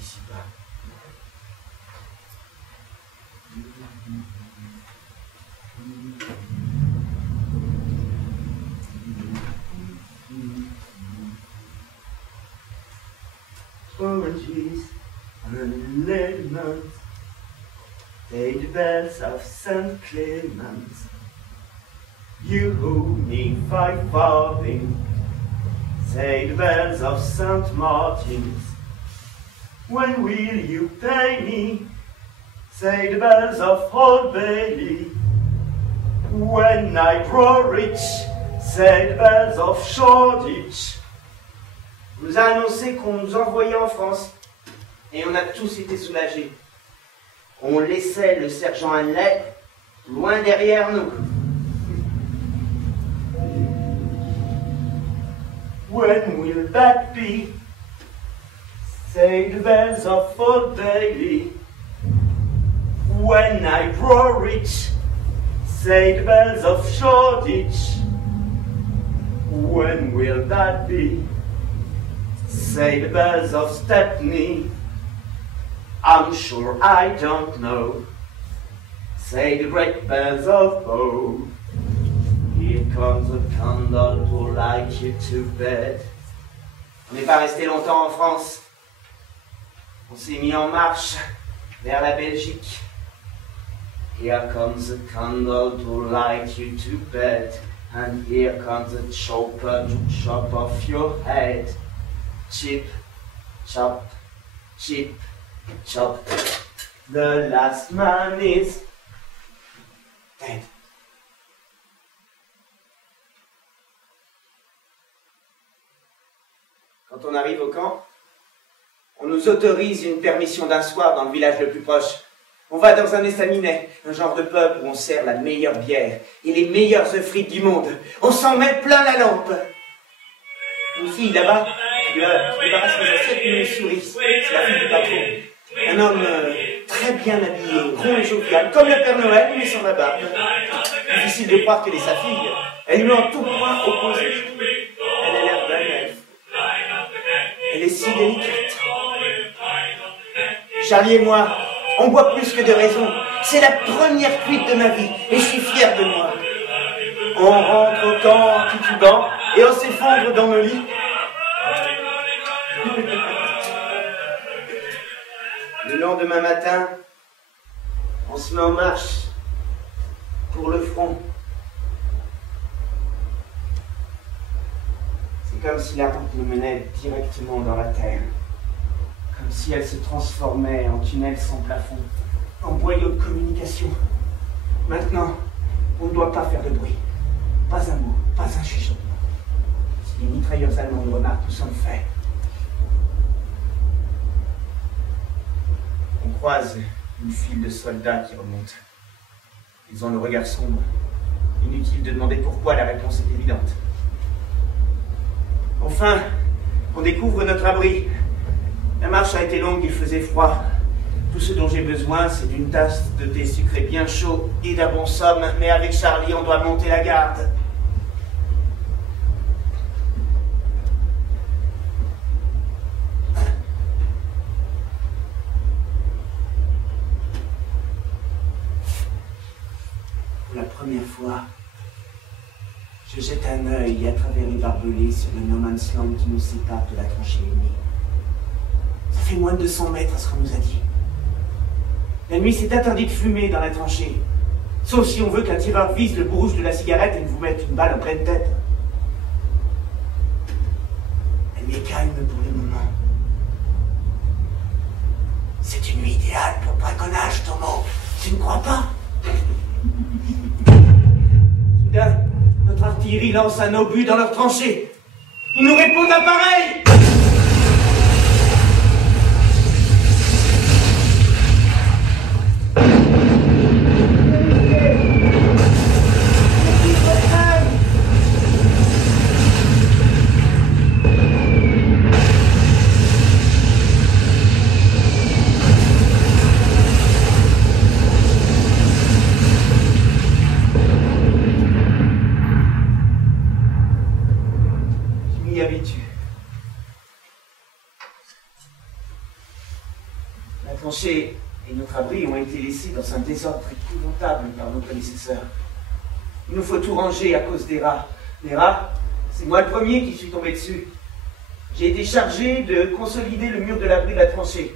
ici-bas. Oranges and lemons, pay the bells of St. Clements. You owe me 5 farthings, say the bells of St. Martin's. When will you pay me? Say the bells of Old Bailey. When I grow rich, say the bells of Shoreditch. On nous a annoncé qu'on nous envoyait en France, et on a tous été soulagés. On laissait le sergent Hanley loin derrière nous. When will that be? Say the bells of Old Bailey. When I grow rich, say the bells of Shoreditch. When will that be? Say the bells of Stepney. I'm sure I don't know. Say the great bells of Bow. Here comes a candle to light you to bed. On n'est pas resté longtemps en France. On s'est mis en marche vers la Belgique. Here comes a candle to light you to bed. And here comes a chopper to chop off your head. Chip, chop, chip, chop. The last man is dead. Quand on arrive au camp, on nous autorise une permission d'un soir dans le village le plus proche. On va dans un estaminet, un genre de pub où on sert la meilleure bière et les meilleurs œufs frites du monde. On s'en met plein la lampe. Une fille là-bas qui débarrasse les assiettes d'une souris. C'est la fille du patron. Un homme très bien habillé, rond et jovial, comme le Père Noël, mais sans la barbe. Difficile de croire qu'elle est sa fille. Elle lui est en tout point opposée. Elle a l'air d'un elfe. Elle est si délicate. Charlie et moi, on boit plus que de raison. C'est la première cuite de ma vie et je suis fier de moi. On rentre au camp en titubant et on s'effondre dans nos lits. Le lendemain matin, on se met en marche pour le front. C'est comme si la route nous menait directement dans la terre. Comme si elle se transformait en tunnel sans plafond, en boyau de communication. Maintenant, on ne doit pas faire de bruit. Pas un mot, pas un chuchotement. Si les mitrailleurs allemands nous remarquent, nous sommes faits. On croise une file de soldats qui remontent. Ils ont le regard sombre. Inutile de demander pourquoi, la réponse est évidente. Enfin, on découvre notre abri. La marche a été longue, il faisait froid. Tout ce dont j'ai besoin, c'est d'une tasse de thé sucré bien chaud et d'un bon somme, mais avec Charlie, on doit monter la garde. Pour la première fois, je jette un œil à travers les barbelés sur le No Man's Land qui nous sépare de la tranchée ennemie. Ça fait moins de 200 mètres à ce qu'on nous a dit. La nuit, c'est interdit de fumer dans la tranchée. Sauf si on veut qu'un tireur vise le bout rouge de la cigarette et vous mette une balle en pleine tête. La nuit est calme pour le moment. C'est une nuit idéale pour braconnage, Tomo. Tu ne crois pas? Soudain, notre artillerie lance un obus dans leur tranchée. Ils nous répondent à pareil. La tranchée et notre abri ont été laissés dans un désordre épouvantable par nos prédécesseurs. Il nous faut tout ranger à cause des rats. Les rats, c'est moi le premier qui suis tombé dessus. J'ai été chargé de consolider le mur de l'abri de la tranchée.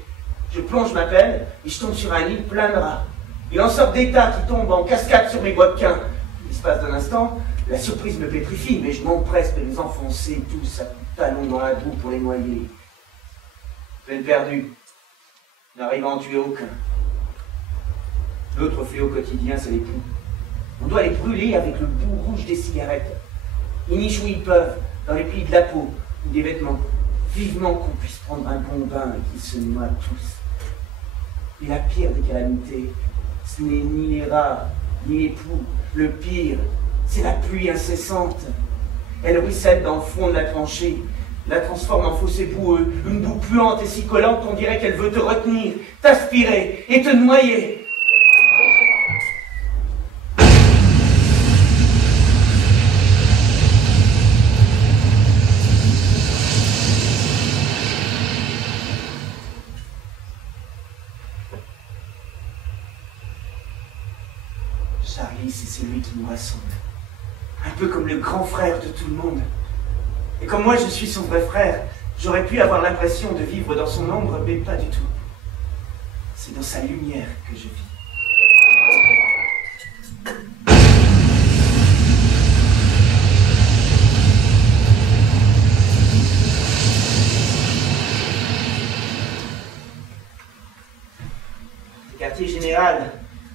Je plonge ma pelle et je tombe sur un lit plein de rats. Il en sort des tas qui tombent en cascade sur mes bois-de-quin. L'espace d'un instant, la surprise me pétrifie, mais je m'empresse de les enfoncer tous à coups de talons dans la boue pour les noyer. Peine perdue. N'arrive à en tuer aucun. L'autre fléau quotidien, c'est les poux. On doit les brûler avec le bout rouge des cigarettes. Ils nichent où ils peuvent, dans les plis de la peau ou des vêtements. Vivement qu'on puisse prendre un bon bain et qu'ils se noient tous. Et la pire des calamités, ce n'est ni les rats, ni les poux. Le pire, c'est la pluie incessante. Elle ruisselle dans le fond de la tranchée, la transforme en fossé boueux, une boue puante et si collante qu'on dirait qu'elle veut te retenir, t'aspirer et te noyer. Charlie, c'est celui qui nous rassemble. Un peu comme le grand frère de tout le monde. Et comme moi je suis son vrai frère, j'aurais pu avoir l'impression de vivre dans son ombre, mais pas du tout. C'est dans sa lumière que je vis. Le quartier général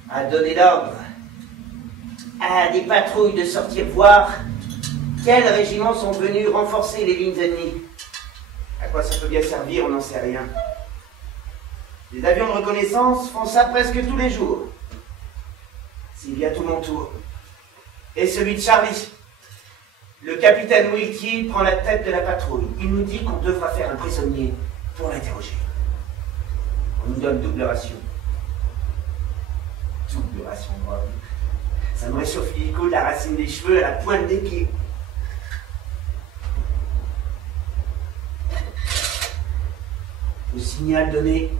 a donné l'ordre à des patrouilles de sortir voir quels régiments sont venus renforcer les lignes ennemies. À quoi ça peut bien servir, on n'en sait rien. Les avions de reconnaissance font ça presque tous les jours. C'est bientôt mon tour. Et celui de Charlie. Le capitaine Wilkie prend la tête de la patrouille. Il nous dit qu'on devra faire un prisonnier pour l'interroger. On nous donne double ration. Double ration, bravo. Ça me réchauffe l'hélico de la racine des cheveux à la pointe des pieds. Au signal donné,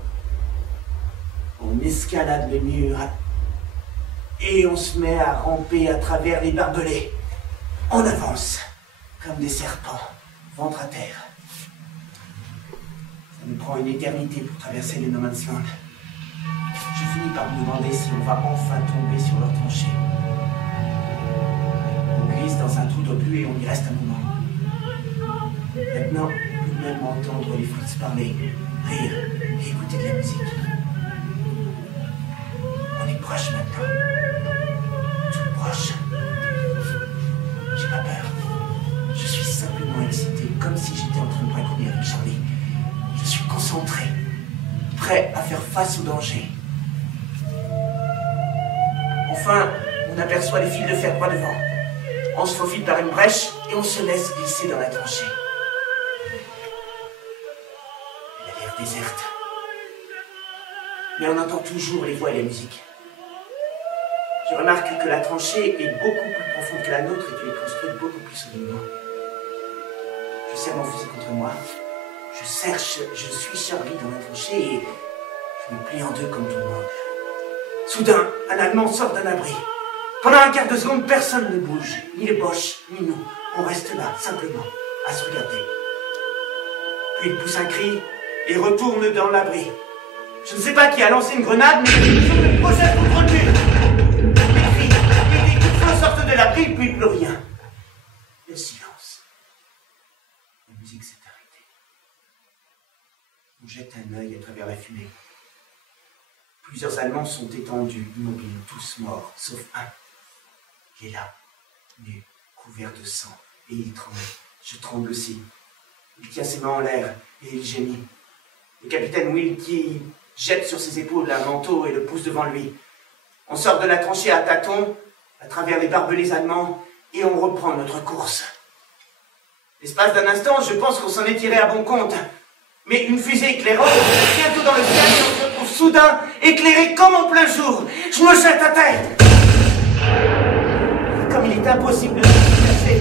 on escalade le mur et on se met à ramper à travers les barbelés. On avance comme des serpents, ventre à terre. Ça nous prend une éternité pour traverser le No Man's Land. je finis par me demander si on va enfin tomber sur leur tranchée. On glisse dans un trou d'obus et on y reste un moment. Maintenant, on peut même entendre les Fritz parler, rire et écouter de la musique. On est proche maintenant. Tout proche. J'ai pas peur. Je suis simplement excité, comme si j'étais en train de braconner avec Charlie. Je suis concentré, prêt à faire face au danger. Enfin, on aperçoit les fils de fer droit devant. On se faufile par une brèche et on se laisse glisser dans la tranchée. Elle a l'air déserte. Mais on entend toujours les voix et la musique. Je remarque que la tranchée est beaucoup plus profonde que la nôtre et qu'elle est construite beaucoup plus solidement. Je serre mon fusil contre moi. Je suis Charlie dans la tranchée et je me plie en deux comme tout le monde. Soudain, un Allemand sort d'un abri. Pendant un quart de seconde, personne ne bouge, ni les Boches, ni nous. On reste là, simplement, à se regarder. Puis il pousse un cri et retourne dans l'abri. Je ne sais pas qui a lancé une grenade, mais je me projette contre lui. Des cris et des coups de feu sortent de l'abri, puis plus rien. Le silence. La musique s'est arrêtée. On jette un œil à travers la fumée. Plusieurs Allemands sont étendus, immobiles, tous morts, sauf un, qui est là, nu, couvert de sang, et il tremble. Je tremble aussi. Il tient ses mains en l'air, et il gémit. Le capitaine Wilkie jette sur ses épaules un manteau et le pousse devant lui. On sort de la tranchée à tâtons, à travers les barbelés allemands, et on reprend notre course. L'espace d'un instant, je pense qu'on s'en est tiré à bon compte. Mais une fusée éclairante, bientôt dans le ciel, et on se retrouve soudain, éclairé comme en plein jour. Je me jette à terre. Comme il est impossible de se déplacer,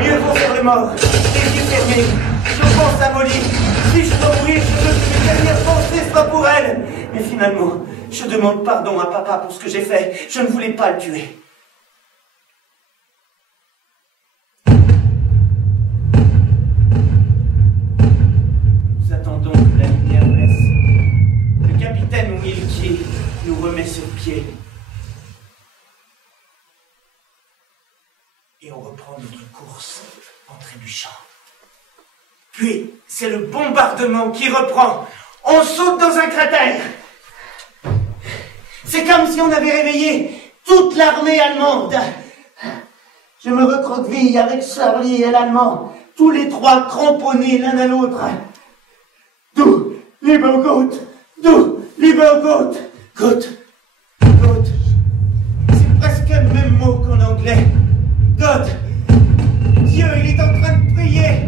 mieux vaut faire le mort, les yeux fermés. Je pense à Molly. Si je dois mourir, je veux que mes dernières pensées soient pour elle. Mais finalement, je demande pardon à papa pour ce que j'ai fait. Je ne voulais pas le tuer. Nous attendons que la lumière baisse. Le capitaine Wilkie nous remet sur pied. Et on reprend notre course en trébuchant. Puis, c'est le bombardement qui reprend. On saute dans un cratère. C'est comme si on avait réveillé toute l'armée allemande. Je me recroqueville avec Charlie et l'Allemand, tous les trois cramponnés l'un à l'autre. Du lieber Gott, du lieber Gott, Gott, Gott. C'est presque le même mot qu'en anglais. Gott. Dieu, il est en train de prier.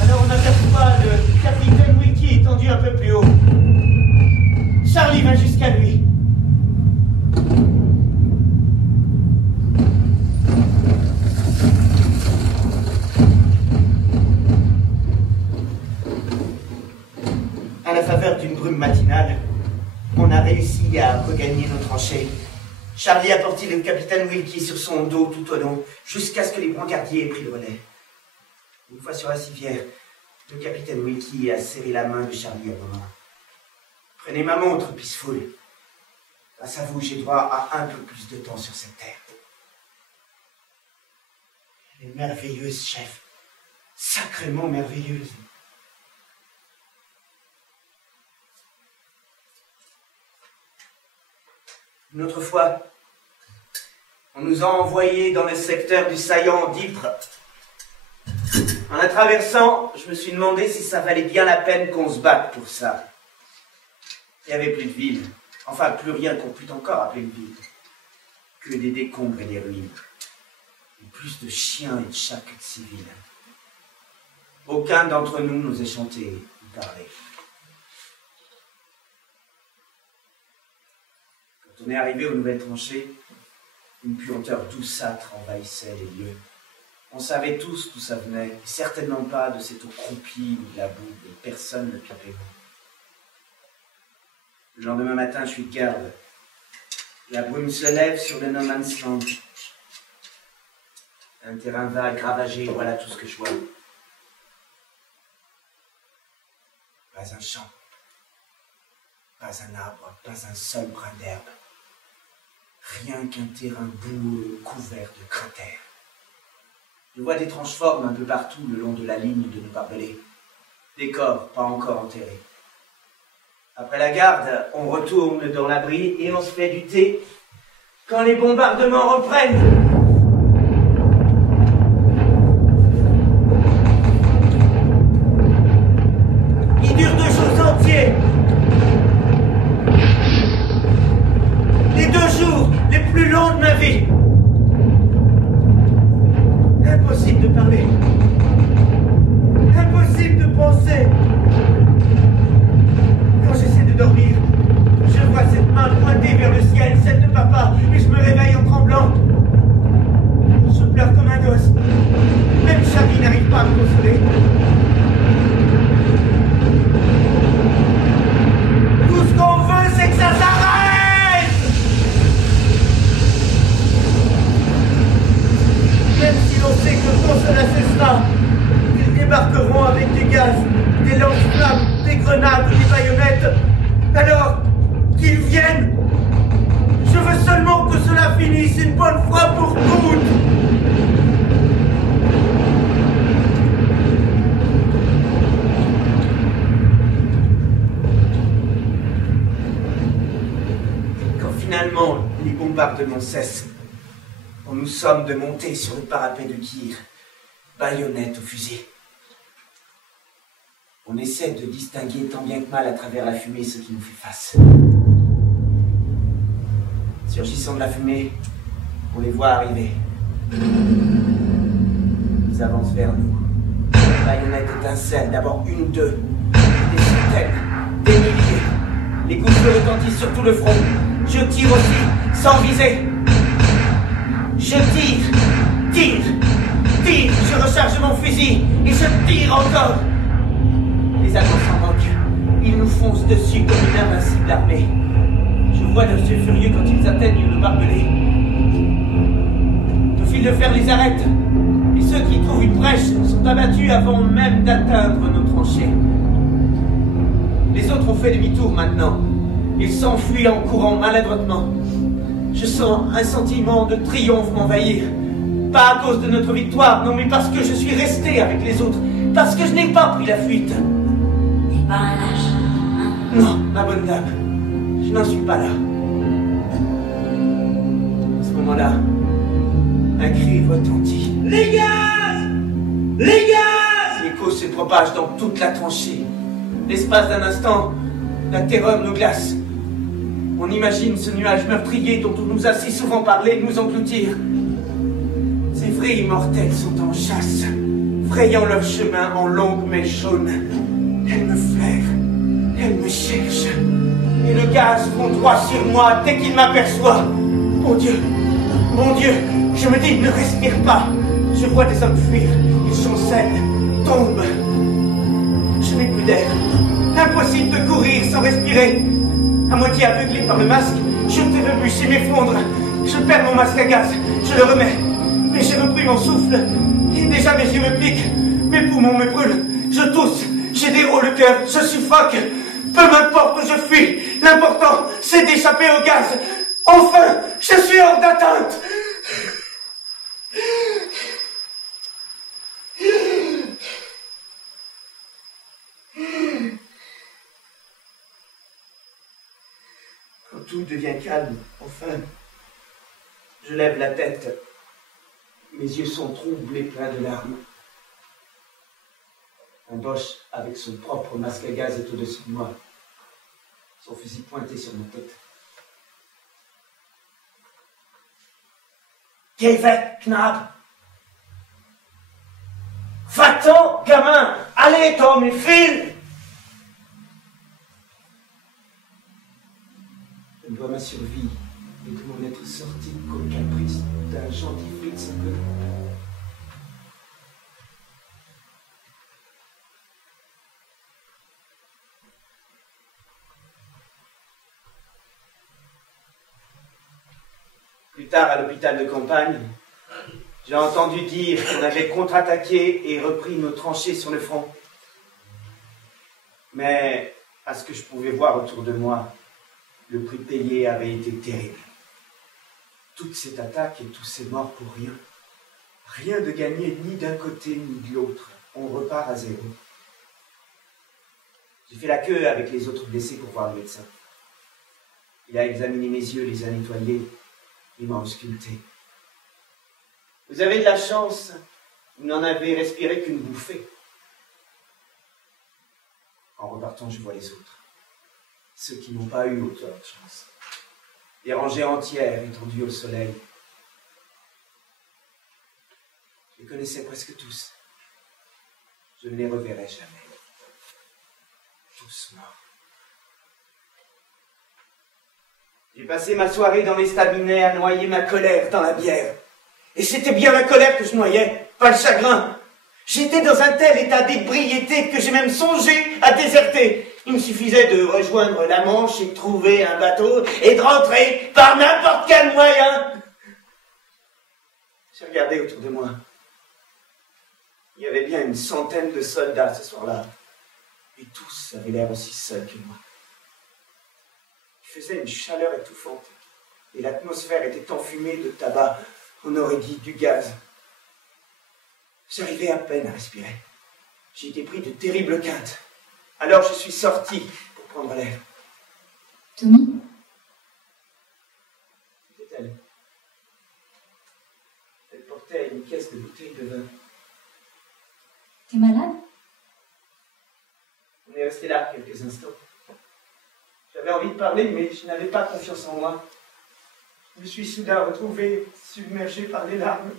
Alors on aperçoit le capitaine Wilkie étendu un peu plus haut. Charlie va jusqu'à lui. À la faveur d'une brume matinale, on a réussi à regagner nos tranchées. Charlie a porté le capitaine Wilkie sur son dos tout au long, jusqu'à ce que les brancardiers aient pris le relais. Une fois sur la civière, le capitaine Wilkie a serré la main de Charlie un moment. « Prenez ma montre, Peaceful. Grâce à vous, j'ai droit à un peu plus de temps sur cette terre. » Elle est merveilleuse, chef. Sacrément merveilleuse. Une autre fois, on nous a envoyés dans le secteur du saillant d'Ypres. En la traversant, je me suis demandé si ça valait bien la peine qu'on se batte pour ça. Il n'y avait plus de ville, enfin plus rien qu'on pût encore appeler une ville, que des décombres et des ruines, et plus de chiens et de chats que de civils. Aucun d'entre nous n'osait chanter ou parler. Quand on est arrivé aux nouvelles tranchées, une puanteur douceâtre envahissait les lieux. On savait tous d'où ça venait, et certainement pas de cette eau croupie ou de la boue, et personne ne pipait. Le lendemain matin, je suis de garde. La brume se lève sur le No Man's Land. Un terrain vague, ravagé, voilà tout ce que je vois. Pas un champ, pas un arbre, pas un seul brin d'herbe. Rien qu'un terrain boueux couvert de cratères. Je vois d'étranges formes un peu partout le long de la ligne de nos barbelés. Des corps pas encore enterrés. Après la garde, on retourne dans l'abri et on se fait du thé quand les bombardements reprennent. Il dure 2 jours entiers. Les 2 jours les plus longs de ma vie. Impossible de parler. Impossible de penser. Quand j'essaie de dormir, je vois cette main pointée vers le ciel, celle de papa, et je me réveille en tremblant. Je pleure comme un gosse. Même Charlie n'arrive pas à me consoler. Tout ce qu'on veut, c'est que ça s'arrête! Même si l'on sait que quand cela cessera, ils débarqueront avec des gaz, des lance-flammes, des grenades, des baïonnettes. Alors, qu'ils viennent. Je veux seulement que cela finisse une bonne fois pour toutes. Quand finalement les bombardements cessent, on nous somme de monter sur le parapet de Kir, baïonnette au fusil. On essaie de distinguer tant bien que mal à travers la fumée ce qui nous fait face. Surgissant de la fumée, on les voit arriver. Ils avancent vers nous. La baïonnette étincelle, d'abord 1 ou 2, des centaines, des milliers. Les coups de feu retentissent sur tout le front. Je tire aussi, sans viser. Je tire, je recharge mon fusil et je tire encore. Les Allemands s'en moquent. Ils nous foncent dessus comme une invincible armée. Je vois leurs yeux furieux quand ils atteignent le barbelé. Nos fils de fer les arrêtent. Et ceux qui trouvent une brèche sont abattus avant même d'atteindre nos tranchées. Les autres ont fait demi-tour maintenant. Ils s'enfuient en courant maladroitement. Je sens un sentiment de triomphe m'envahir. Pas à cause de notre victoire, non, mais parce que je suis resté avec les autres. Parce que je n'ai pas pris la fuite. T'es pas un lâche, hein? Non, ma bonne dame. Je n'en suis pas là. À ce moment-là, un cri retentit. Les gaz! Les gaz! L'écho se propage dans toute la tranchée. L'espace d'un instant, la terreur nous glace. On imagine ce nuage meurtrier dont on nous a si souvent parlé nous engloutir. Ces vrais immortels sont en chasse, frayant leur chemin en longues mèches jaunes. Elles me flairent, elles me cherchent. Et le gaz fond droit sur moi dès qu'il m'aperçoit. Mon Dieu, je me dis, ne respire pas. Je vois des hommes fuir, ils chancellent, tombent. Je n'ai plus d'air. Impossible de courir sans respirer. À moitié aveuglé par le masque, je me fais rebûcher, m'effondre. Je perds mon masque à gaz, je le remets. Mais j'ai repris mon souffle. Et déjà mes yeux me piquent, mes poumons me brûlent. Je tousse, j'ai des hauts le cœur, je suffoque. Peu m'importe où je fuis, l'important c'est d'échapper au gaz. Enfin, je suis hors d'atteinte. Quand tout devient calme, enfin, je lève la tête. Mes yeux sont troublés, pleins de larmes. Un Boche, avec son propre masque à gaz, est au-dessus de moi. Son fusil pointé sur ma tête. Geh weg, Knab! Va-t'en, gamin! Allez, Tom, et file! Je dois ma survie et de mon être sorti qu'au caprice d'un gentil flic inconnu. Plus tard, à l'hôpital de campagne, J'ai entendu dire qu'on avait contre-attaqué et repris nos tranchées sur le front. Mais, à ce que je pouvais voir autour de moi, le prix payé avait été terrible. Toute cette attaque et tous ces morts pour rien. Rien de gagné ni d'un côté ni de l'autre. On repart à zéro. J'ai fait la queue avec les autres blessés pour voir le médecin. Il a examiné mes yeux, les a nettoyés. Il m'a ausculté. Vous avez de la chance. Vous n'en avez respiré qu'une bouffée. En repartant, je vois les autres. Ceux qui n'ont pas eu autant de chance. Des rangées entières étendues au soleil. Je les connaissais presque tous. Je ne les reverrai jamais. Tous morts. J'ai passé ma soirée dans l'estabinets à noyer ma colère dans la bière. Et c'était bien la colère que je noyais, pas le chagrin. J'étais dans un tel état d'ébriété que j'ai même songé à déserter. Il me suffisait de rejoindre la Manche et de trouver un bateau et de rentrer par n'importe quel moyen. J'ai regardé autour de moi. Il y avait bien une centaine de soldats ce soir-là. Et tous avaient l'air aussi seuls que moi. Il faisait une chaleur étouffante. Et l'atmosphère était enfumée de tabac. On aurait dit du gaz. J'arrivais à peine à respirer. J'ai été pris de terribles quintes. Alors je suis sorti pour prendre l'air. Tommy? C'était elle. Elle portait une caisse de bouteilles de vin. T'es malade? On est resté là quelques instants. J'avais envie de parler, mais je n'avais pas confiance en moi. Je me suis soudain retrouvé, submergé par les larmes.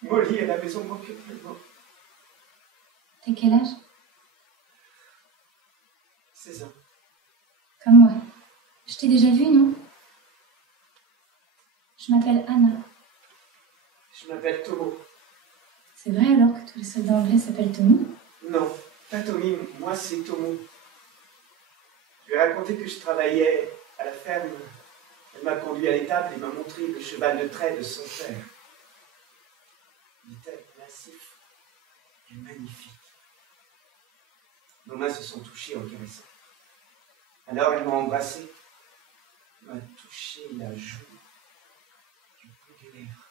Molly à la maison manquait tellement. T'as quel âge? 16 ans. Comme moi. Je t'ai déjà vu, non? Je m'appelle Anna. Je m'appelle Tomo. C'est vrai alors que tous les soldats anglais s'appellent Tommy? Non, pas Tommy, moi c'est Tomo. Je lui ai raconté que je travaillais à la ferme. Elle m'a conduit à l'étable et m'a montré le cheval de trait de son père. Il était massif et magnifique. Nos mains se sont touchées en caressant. Alors elle m'a embrassé, m'a touché la joue du bout des lèvres.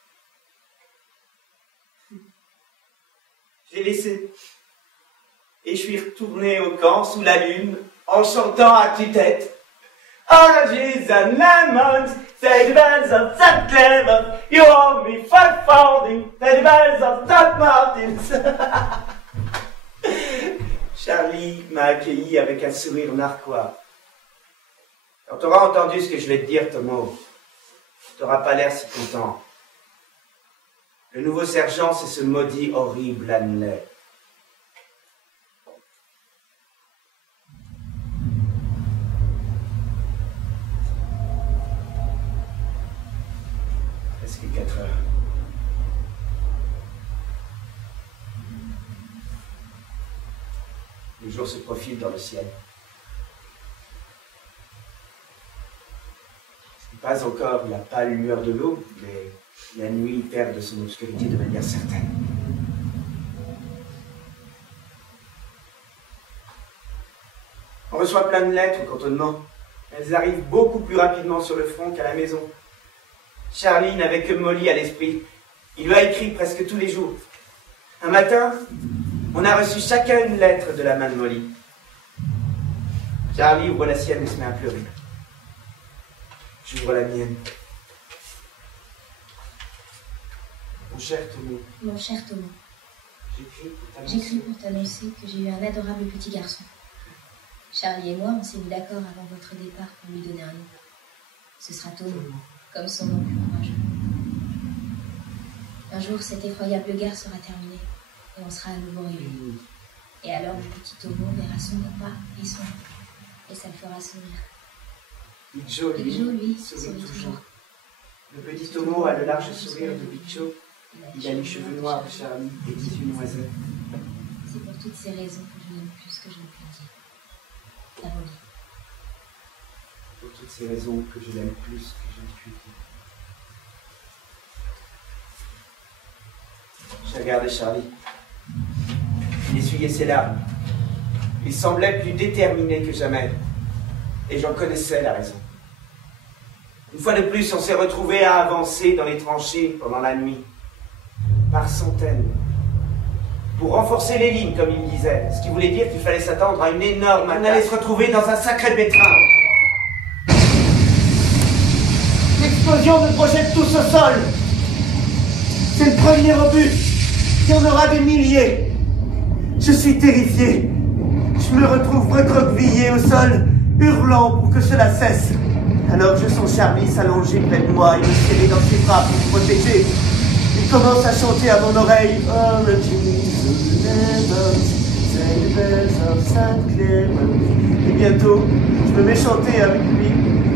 J'ai laissé. Et je suis retourné au camp sous la lune en chantant à tue-tête. Oranges and lemons, say the bells of St. Clement, you owe me £5, say the bells of St. Martin's. Charlie m'a accueilli avec un sourire narquois. Quand tu auras entendu ce que je vais te dire, Tomo, tu n'auras pas l'air si content. Le nouveau sergent, c'est ce maudit horrible Hanley. Presque 4 heures. Le jour se profile dans le ciel. Ce n'est pas encore la pâle lueur de l'eau, mais la nuit perd de son obscurité de manière certaine. On reçoit plein de lettres au cantonnement. Elles arrivent beaucoup plus rapidement sur le front qu'à la maison. Charlie n'avait que Molly à l'esprit. Il lui a écrit presque tous les jours. Un matin, on a reçu chacun une lettre de la main de Molly. Charlie ouvre la sienne et se met à pleurer. J'ouvre la mienne. Mon cher Tomo. Mon cher Tomo. J'écris pour t'annoncer que j'ai eu un adorable petit garçon. Charlie et moi, on s'est mis d'accord avant votre départ pour lui donner un nom. Ce sera Tomo, comme son nom plus courageux. Un jour, cette effroyable guerre sera terminée et on sera à nouveau réunis. Et alors, le petit Tomo verra son papa et son oncle. Et ça le fera sourire. Big Joe, lui, sourit toujours. Le petit Tomo a le large sourire de Big Joe. Il a les cheveux noirs de Charlie et 18 noisettes. C'est pour toutes ces raisons que je n'aime plus ce que je ne puis dire. La Molly. Pour toutes ces raisons que je l'aime plus que je ne puis dire. Je regardais Charlie. Il essuyait ses larmes. Il semblait plus déterminé que jamais. Et j'en connaissais la raison. Une fois de plus, on s'est retrouvés à avancer dans les tranchées pendant la nuit. Par centaines. Pour renforcer les lignes, comme il me disait. Ce qui voulait dire qu'il fallait s'attendre à une énorme attaque. On allait se retrouver dans un sacré pétrin. L'explosion me projette tous au sol. C'est le premier obus. Il y en aura des milliers. Je suis terrifié. Je me retrouve recroquevillé au sol, hurlant pour que cela cesse. Alors je sens Charlie s'allonger près de moi et me serrer dans ses bras pour me protéger. Il commence à chanter à mon oreille. Oh, the Jesus never say the bells of St. Clement. Et bientôt, je me mets chanter avec lui.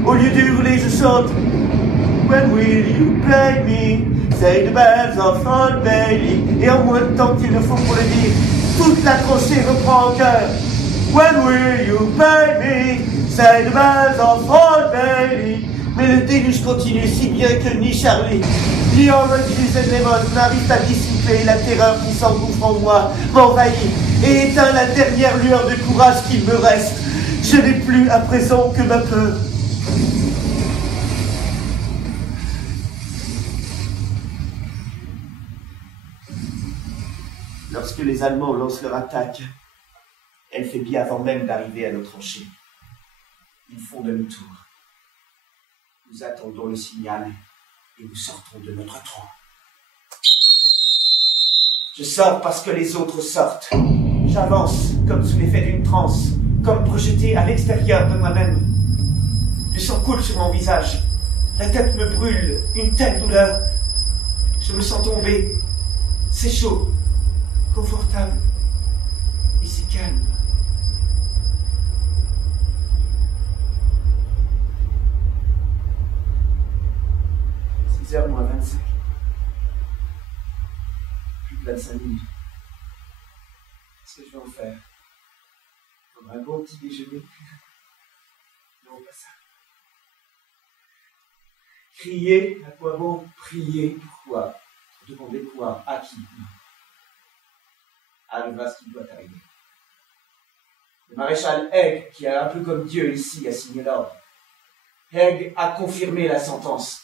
Au lieu de hurler, je chante. When will you play me? Say the bells of Old Bailey. Et en moins de temps qu'il ne faut pour le dire, toute la tranchée reprend en chœur. When will you play me? Say the bells of Old Bailey. Mais le déluge continue si bien que ni Charlie, ni Oranges and Lemons n'arrivent à dissiper la terreur qui s'engouffre en moi, m'envahit et éteint la dernière lueur de courage qu'il me reste. Je n'ai plus à présent que ma peur. Lorsque les Allemands lancent leur attaque, elle fait bien avant même d'arriver à nos tranchées. Ils font demi-tour. Nous attendons le signal et nous sortons de notre trou. Je sors parce que les autres sortent. J'avance comme sous l'effet d'une transe, comme projeté à l'extérieur de moi-même. Le sang coule sur mon visage. La tête me brûle, une telle douleur. Je me sens tomber. C'est chaud, confortable et c'est calme. 6h moins 25. Plus de 25 minutes. Qu'est-ce que je vais en faire? Comme un bon petit déjeuner? Non, pas ça. Crier, à quoi bon? Prier, pourquoi? Demander quoi? À qui? Arrivera ce qui doit arriver. Le maréchal Haig, qui est un peu comme Dieu ici, a signé l'ordre. Haig a confirmé la sentence.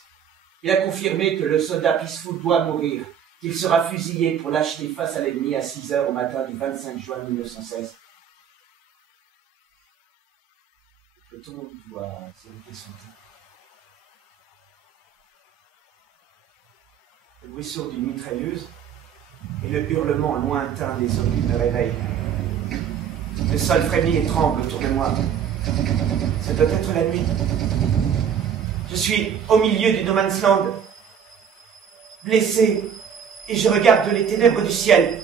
Il a confirmé que le soldat Peaceful doit mourir, qu'il sera fusillé pour lâcheté face à l'ennemi à 6h au matin du 25 juin 1916. Le peloton doit s'arrêter son temps. Le bruit sourd d'une mitrailleuse et le hurlement lointain des obus me réveillent. Le sol frémit et tremble autour de moi. Ça doit être la nuit. Je suis au milieu du no man's land, blessé, et je regarde les ténèbres du ciel.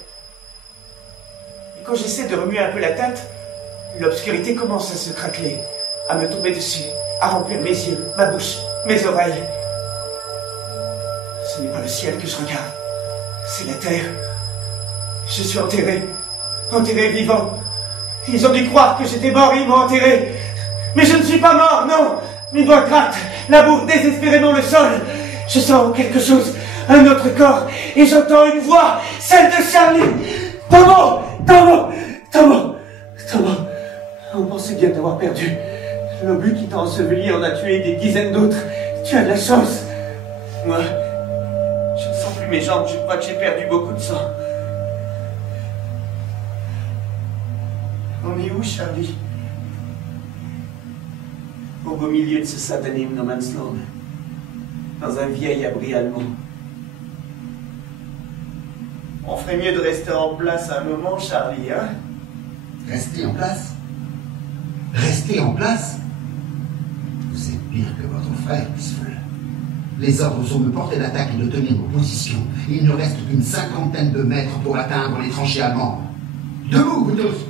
Et quand j'essaie de remuer un peu la tête, l'obscurité commence à se craqueler, à me tomber dessus, à remplir mes yeux, ma bouche, mes oreilles. Ce n'est pas le ciel que je regarde, c'est la terre. Je suis enterré vivant. Ils ont dû croire que j'étais mort et ils m'ont enterré. Mais je ne suis pas mort, non. Mes doigts grattent, labourent désespérément le sol. Je sens quelque chose, un autre corps, et j'entends une voix, celle de Charlie. Tomo, Tomo, Tomo, Tomo. On pensait bien t'avoir perdu. L'obus qui t'a enseveli en a tué des dizaines d'autres. Tu as de la chance. Moi, je ne sens plus mes jambes, je crois que j'ai perdu beaucoup de sang. On est où, Charlie? Au beau milieu de ce satané no man's land, dans un vieil abri allemand. On ferait mieux de rester en place un moment, Charlie, hein? Rester en place? Rester en place? Vous êtes pire que votre frère, Peaceful. Les ordres sont de porter l'attaque et de tenir vos positions. Il ne reste qu'une 50aine de mètres pour atteindre les tranchées allemandes. Debout, vous tous!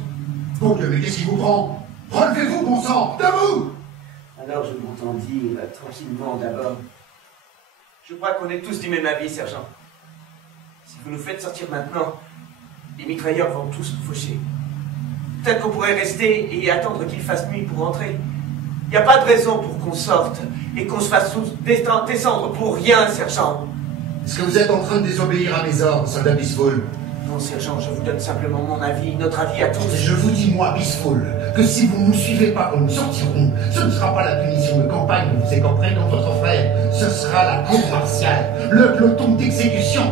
Bon Dieu, mais qu'est-ce qui vous prend? Relevez-vous, bon sang! Debout! Alors je m'entends dire tranquillement d'abord. Je crois qu'on est tous du même avis, sergent. Si vous nous faites sortir maintenant, les mitrailleurs vont tous nous faucher. Peut-être qu'on pourrait rester et attendre qu'il fasse nuit pour rentrer. Il n'y a pas de raison pour qu'on sorte et qu'on se fasse tous descendre pour rien, sergent. Est-ce que vous êtes en train de désobéir à mes ordres, soldat Peaceful? Non, sergent, je vous donne simplement mon avis, notre avis à tous. Je vous dis, moi, Peaceful, que si vous ne nous suivez pas quand nous sortirons, ce ne sera pas la punition de campagne que vous écorperez dans votre frère, ce sera la cour martiale, le peloton d'exécution.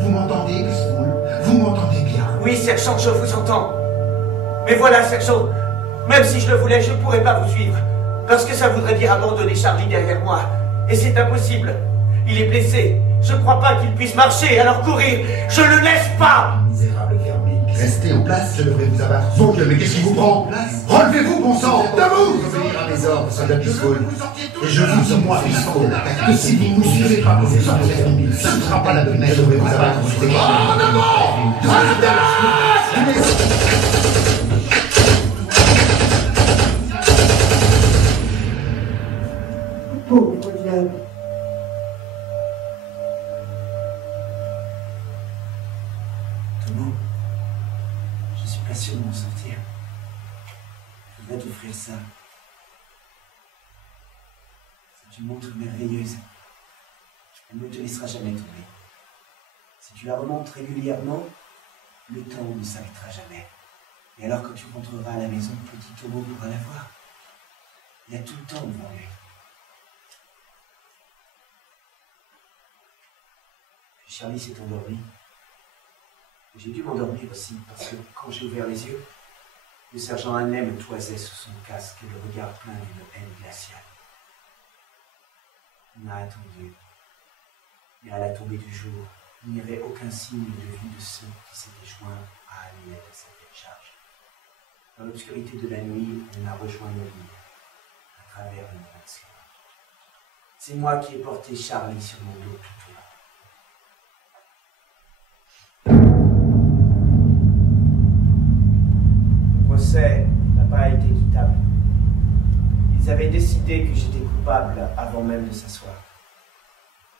Vous m'entendez, Peaceful? Vous m'entendez bien? Oui, sergent, je vous entends. Mais voilà, sergent, même si je le voulais, je ne pourrais pas vous suivre. Parce que ça voudrait dire abandonner Charlie derrière moi. Et c'est impossible. Il est blessé. Je ne crois pas qu'il puisse marcher, alors courir, je ne le laisse pas. Misérable vermine. Restez en place, je devrais vous abattre. Bon Dieu, mais qu'est-ce qui vous prend? Relevez-vous, bon sang! Debout! Obéir à mes ordres, soldat Peaceful. Et je vous dis, moi, Peaceful, que si vous ne nous suivez pas quand vous sortirez, ce ne sera pas la peine, je devrais vous abattre. Pauvre diable. Thomas, je suis pas sûr de m'en sortir. Je voudrais t'offrir ça. C'est une montre merveilleuse. Elle ne te laissera jamais tomber. Si tu la remontes régulièrement, le temps ne s'arrêtera jamais. Et alors quand tu rentreras à la maison, petit Tomo pourra la voir. Il y a tout le temps devant lui. Charlie s'est endormi. J'ai dû m'endormir aussi, parce que quand j'ai ouvert les yeux, le sergent Hanley me toisait sous son casque et le regard plein d'une haine glaciale. On a attendu. Mais à la tombée du jour, il n'y avait aucun signe de vie de ceux qui s'étaient joints à Hanley de cette décharge. Dans l'obscurité de la nuit, on a rejoint nos lignes, à travers une action. C'est moi qui ai porté Charlie sur mon dos tout au long. Le procès n'a pas été équitable. Ils avaient décidé que j'étais coupable avant même de s'asseoir.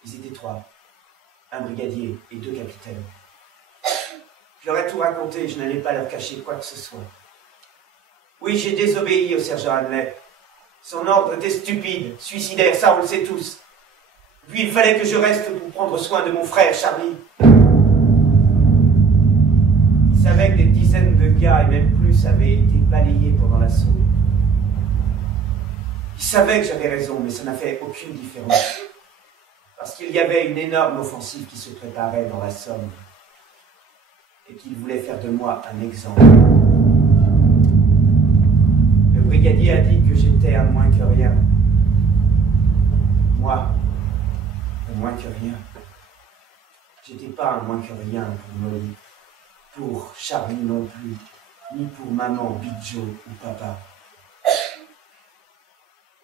Ils étaient 3. Un brigadier et 2 capitaines. Je leur ai tout raconté, je n'allais pas leur cacher quoi que ce soit. Oui, j'ai désobéi au sergent Hanley. Son ordre était stupide, suicidaire, ça on le sait tous. Puis il fallait que je reste pour prendre soin de mon frère, Charlie. Il savait que des dizaines de gars, et même plus, avaient été balayés pendant l'assaut. Il savait que j'avais raison, mais ça n'a fait aucune différence. Parce qu'il y avait une énorme offensive qui se préparait dans la Somme. Et qu'il voulait faire de moi un exemple. Le brigadier a dit que j'étais un moins que rien. Moi, un moins que rien. J'étais pas un moins que rien pour Molly, pour Charlie non plus, ni pour maman, Big Joe ou papa.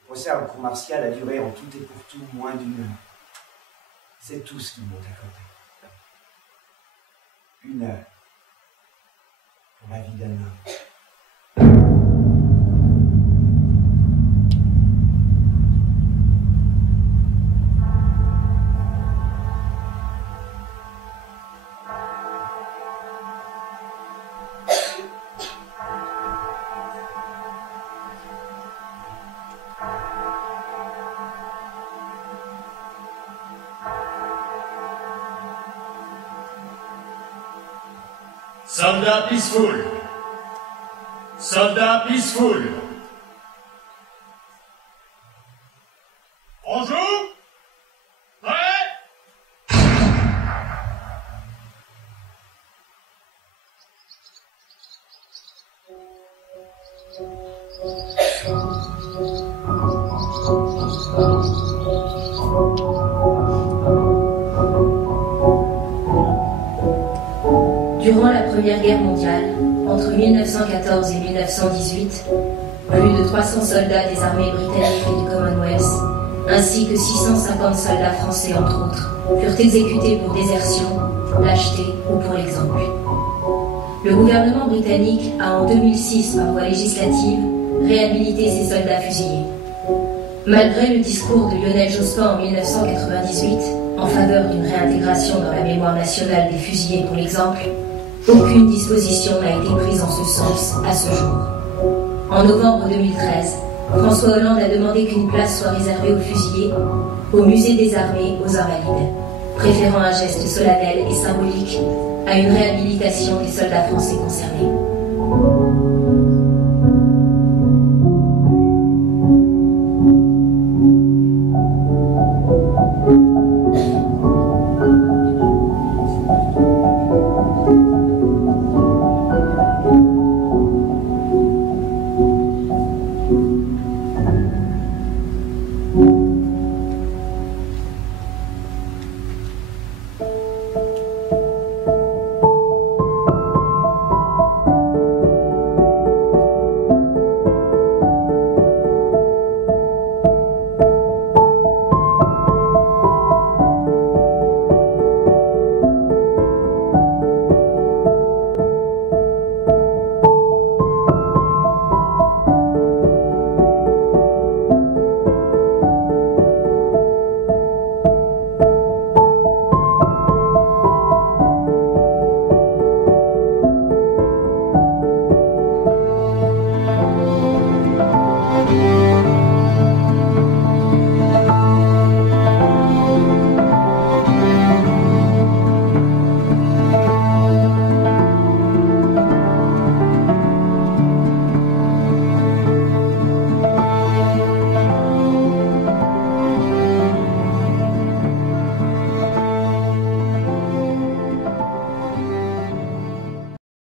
Le procès en cour martiale a duré en tout et pour tout moins d'1 heure. C'est tout ce qu'ils m'ont accordé. 1 heure. Pour la vie d'un homme. Soldat Peaceful! Soldat Peaceful! On joue? Prêt? Durant la Première Guerre mondiale, entre 1914 et 1918, plus de 300 soldats des armées britanniques et du Commonwealth, ainsi que 650 soldats français entre autres, furent exécutés pour désertion, lâcheté ou pour l'exemple. Le gouvernement britannique a en 2006, par voie législative, réhabilité ces soldats fusillés. Malgré le discours de Lionel Jospin en 1998, en faveur d'une réintégration dans la mémoire nationale des fusillés pour l'exemple, aucune disposition n'a été prise en ce sens à ce jour. En novembre 2013, François Hollande a demandé qu'une place soit réservée aux fusillés au musée des armées aux Invalides, préférant un geste solennel et symbolique à une réhabilitation des soldats français concernés.